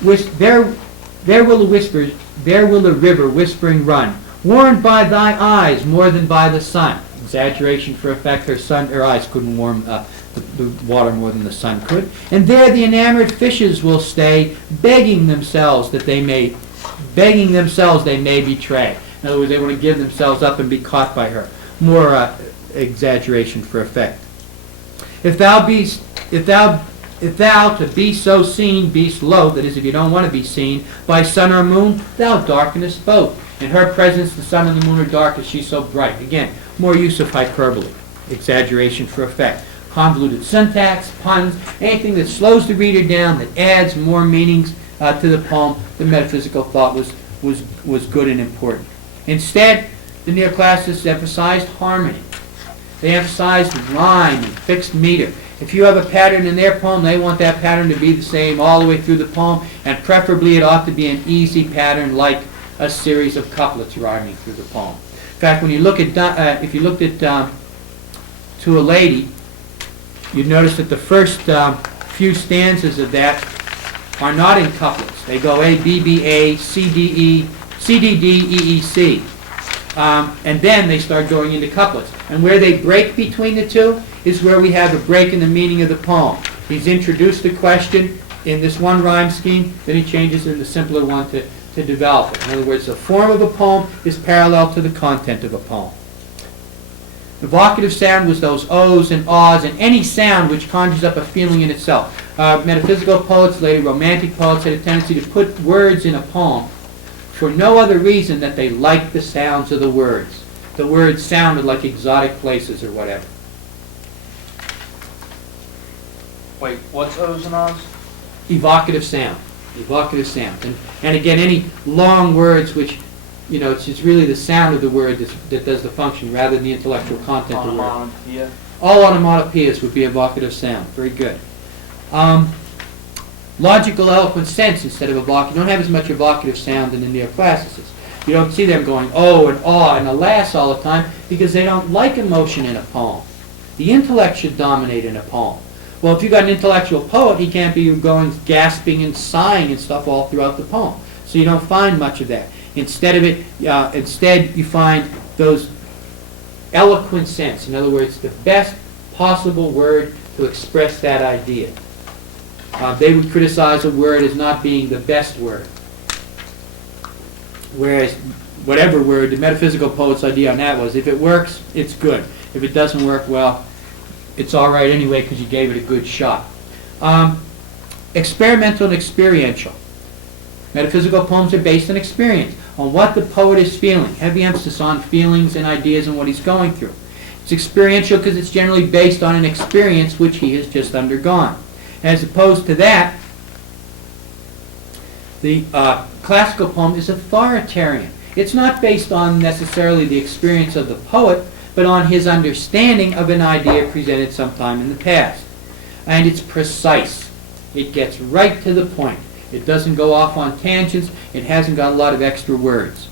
there will a river whispering run, warmed by thy eyes more than by the sun. Exaggeration for effect. Her eyes couldn't warm the water more than the sun could. And there the enamored fishes will stay, begging themselves they may betray. In other words, they want to give themselves up and be caught by her. More exaggeration for effect. If thou to be so seen beest loath, that is, if you don't want to be seen by sun or moon, thou darkenest both. In her presence, the sun and the moon are dark, as she's so bright. Again, more use of hyperbole, exaggeration for effect. Convoluted syntax, puns, anything that slows the reader down, that adds more meanings to the poem, the metaphysical thought was good and important. Instead, the neoclassicists emphasized harmony. They emphasized rhyme and fixed meter. If you have a pattern in their poem, they want that pattern to be the same all the way through the poem, and preferably it ought to be an easy pattern like a series of couplets rhyming through the poem. In fact, when you look at, if you looked at To a Lady, you'd notice that the first few stanzas of that are not in couplets. They go A, B, B, A, C, D, E, C, D, D, E, E, C. And then they start going into couplets. And where they break between the two is where we have a break in the meaning of the poem. He's introduced the question in this one rhyme scheme, then he changes in the simpler one to develop it. In other words, the form of a poem is parallel to the content of a poem. Evocative sound was those ohs and ahs and any sound which conjures up a feeling in itself. Metaphysical poets, later romantic poets, had a tendency to put words in a poem for no other reason that they liked the sounds of the words. The words sounded like exotic places or whatever. Wait, what's O's and O's? Evocative sound. Evocative sound. And again, any long words which, it's really the sound of the word that does the function rather than the intellectual content of the word. Onomatopoeia. All onomatopoeias would be evocative sound. Very good. Logical, eloquent sense instead of evocative. You don't have as much evocative sound in the neoclassicists. You don't see them going oh and ah and alas all the time because they don't like emotion in a poem. The intellect should dominate in a poem. Well, if you've got an intellectual poet, he can't be going gasping and sighing and stuff all throughout the poem. So you don't find much of that. Instead you find those eloquent sense. In other words, the best possible word to express that idea. They would criticize a word as not being the best word. Whereas, whatever word, the metaphysical poet's idea on that was, if it works, it's good. If it doesn't work, well, it's all right anyway because you gave it a good shot. Experimental and experiential. Metaphysical poems are based on experience, on what the poet is feeling. Heavy emphasis on feelings and ideas and what he's going through. It's experiential because it's generally based on an experience which he has just undergone. As opposed to that, the classical poem is authoritarian. It's not based on necessarily the experience of the poet, but on his understanding of an idea presented sometime in the past. And it's precise. It gets right to the point. It doesn't go off on tangents. It hasn't got a lot of extra words.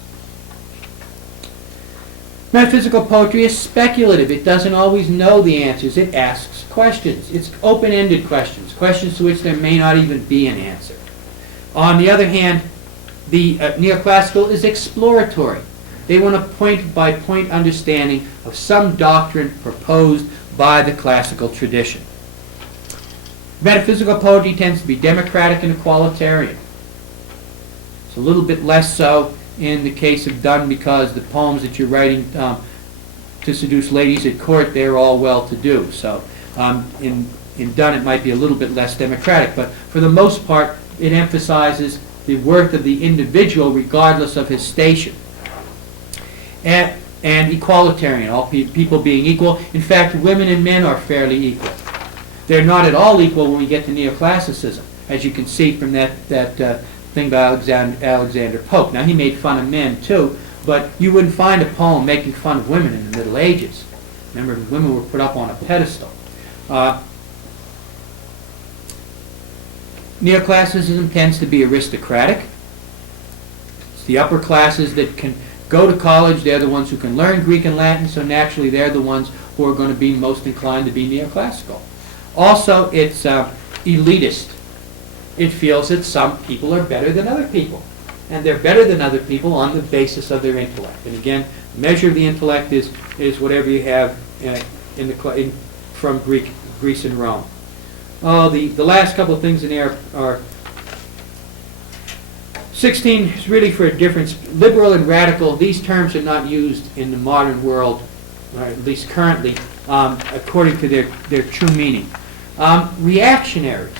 Metaphysical poetry is speculative. It doesn't always know the answers. It asks questions. It's open-ended questions, questions to which there may not even be an answer. On the other hand, the neoclassical is exploratory. They want a point-by-point understanding of some doctrine proposed by the classical tradition. Metaphysical poetry tends to be democratic and equalitarian. It's a little bit less so in the case of Donne because the poems that you're writing to seduce ladies at court, they're all well-to-do. So in Donne it might be a little bit less democratic, but for the most part it emphasizes the worth of the individual regardless of his station. And and equalitarian, all people being equal. In fact, women and men are fairly equal. They're not at all equal when we get to neoclassicism, as you can see from that thing by Alexander Pope. Now, he made fun of men, too, but you wouldn't find a poem making fun of women in the Middle Ages. Remember, women were put up on a pedestal. Neoclassicism tends to be aristocratic. It's the upper classes that can go to college. They're the ones who can learn Greek and Latin, so naturally they're the ones who are going to be most inclined to be neoclassical. Also, it's elitist. It feels that some people are better than other people, and they're better than other people on the basis of their intellect. And again, the measure of the intellect is whatever you have from Greece and Rome. Oh, the last couple of things in there are 16 is really for a difference. Liberal and radical, these terms are not used in the modern world, or at least currently, according to their true meaning. Reactionaries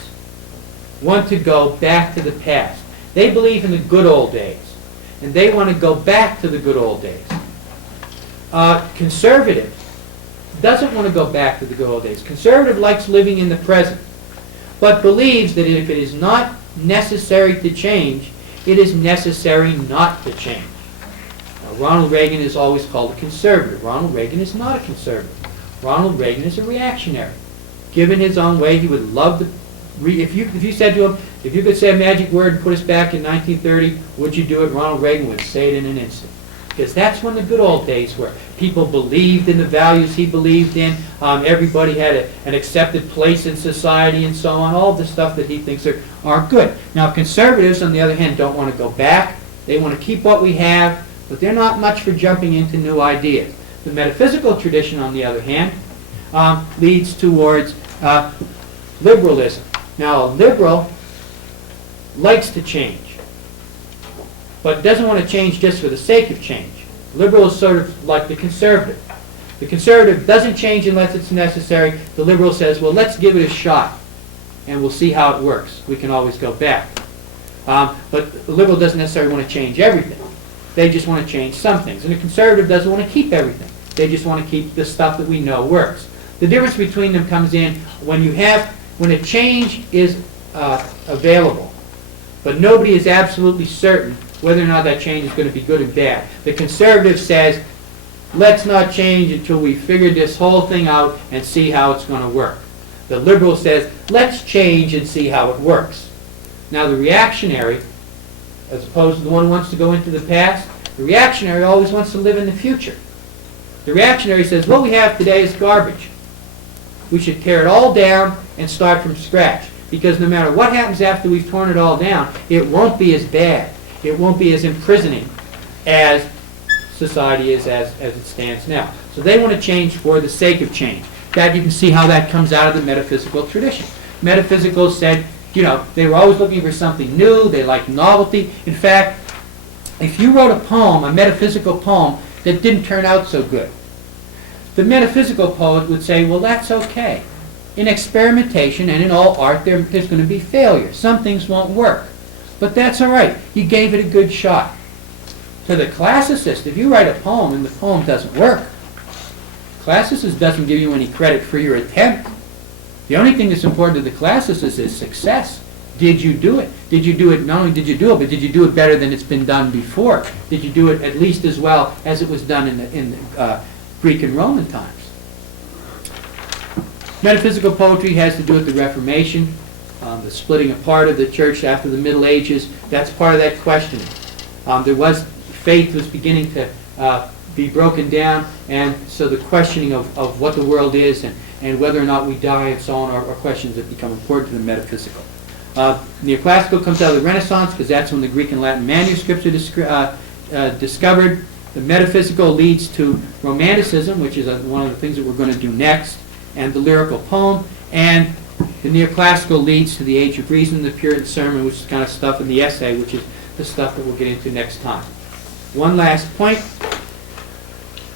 want to go back to the past. They believe in the good old days, and they want to go back to the good old days. Conservative doesn't want to go back to the good old days. Conservative likes living in the present, but believes that if it is not necessary to change, it is necessary not to change. Now, Ronald Reagan is always called a conservative. Ronald Reagan is not a conservative. Ronald Reagan is a reactionary. Given his own way, he would love to. If you said to him, if you could say a magic word and put us back in 1930, would you do it? Ronald Reagan would say it in an instant. Because that's when the good old days were. People believed in the values he believed in. Everybody had an accepted place in society and so on. All the stuff that he thinks are good. Now, conservatives, on the other hand, don't want to go back. They want to keep what we have, but they're not much for jumping into new ideas. The metaphysical tradition, on the other hand, leads towards liberalism. Now, a liberal likes to change, but doesn't want to change just for the sake of change. Liberal is sort of like the conservative. The conservative doesn't change unless it's necessary. The liberal says, well, let's give it a shot, and we'll see how it works. We can always go back. But the liberal doesn't necessarily want to change everything. They just want to change some things. And the conservative doesn't want to keep everything. They just want to keep the stuff that we know works. The difference between them comes in when a change is available, but nobody is absolutely certain whether or not that change is going to be good or bad. The conservative says, let's not change until we figure this whole thing out and see how it's going to work. The liberal says, let's change and see how it works. Now the reactionary, as opposed to the one who wants to go into the past, the reactionary always wants to live in the future. The reactionary says, what we have today is garbage. We should tear it all down and start from scratch. Because no matter what happens after we've torn it all down, it won't be as bad. It won't be as imprisoning as society is as it stands now. So they want to change for the sake of change. That you can see how that comes out of the metaphysical tradition. Metaphysicals said, they were always looking for something new. They liked novelty. In fact, if you wrote a poem, a metaphysical poem, that didn't turn out so good, the metaphysical poet would say, well, that's okay. In experimentation and in all art, there's going to be failure. Some things won't work. But that's all right. You gave it a good shot. To the classicist, if you write a poem and the poem doesn't work, classicist doesn't give you any credit for your attempt. The only thing that's important to the classicist is success. Did you do it? Did you do it? Not only did you do it, but did you do it better than it's been done before? Did you do it at least as well as it was done in the Greek and Roman times? Metaphysical poetry has to do with the Reformation, the splitting apart of the church after the Middle Ages. That's part of that questioning. Faith was beginning to be broken down, and so the questioning of what the world is and whether or not we die and so on are questions that become important to the metaphysical. Neoclassical comes out of the Renaissance because that's when the Greek and Latin manuscripts are discovered. The metaphysical leads to Romanticism, which is one of the things that we're going to do next, and the lyrical poem, and the neoclassical leads to the Age of Reason, the Puritan sermon, which is kind of stuff in the essay, which is the stuff that we'll get into next time. One last point.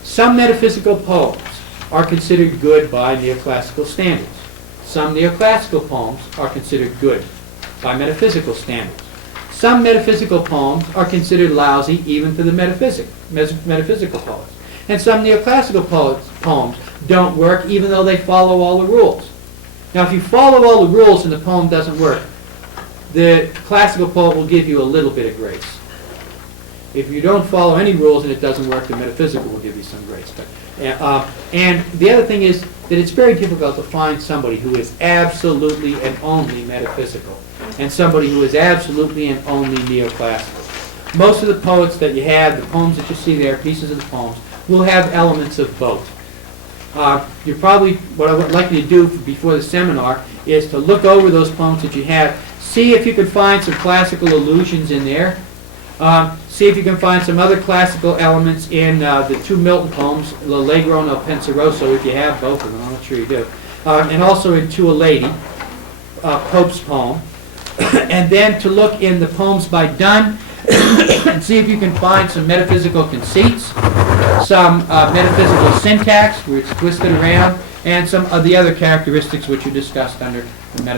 Some metaphysical poems are considered good by neoclassical standards. Some neoclassical poems are considered good by metaphysical standards. Some metaphysical poems are considered lousy even to the metaphysical poets. And some neoclassical poems don't work even though they follow all the rules. Now, if you follow all the rules and the poem doesn't work, the classical poet will give you a little bit of grace. If you don't follow any rules and it doesn't work, the metaphysical will give you some grace. And the other thing is that it's very difficult to find somebody who is absolutely and only metaphysical and somebody who is absolutely and only neoclassical. Most of the poets that you have, the poems that you see there, pieces of the poems, will have elements of both. You probably, what I would like you to do before the seminar is to look over those poems that you have, see if you can find some classical allusions in there. See if you can find some other classical elements in the two Milton poems, L'Allegro and El Penseroso, if you have both of them. I'm not sure you do. And also in To a Lady, Pope's poem. And then to look in the poems by Donne and see if you can find some metaphysical conceits, some metaphysical syntax where it's twisted around, and some of the other characteristics which are discussed under the metaphysical.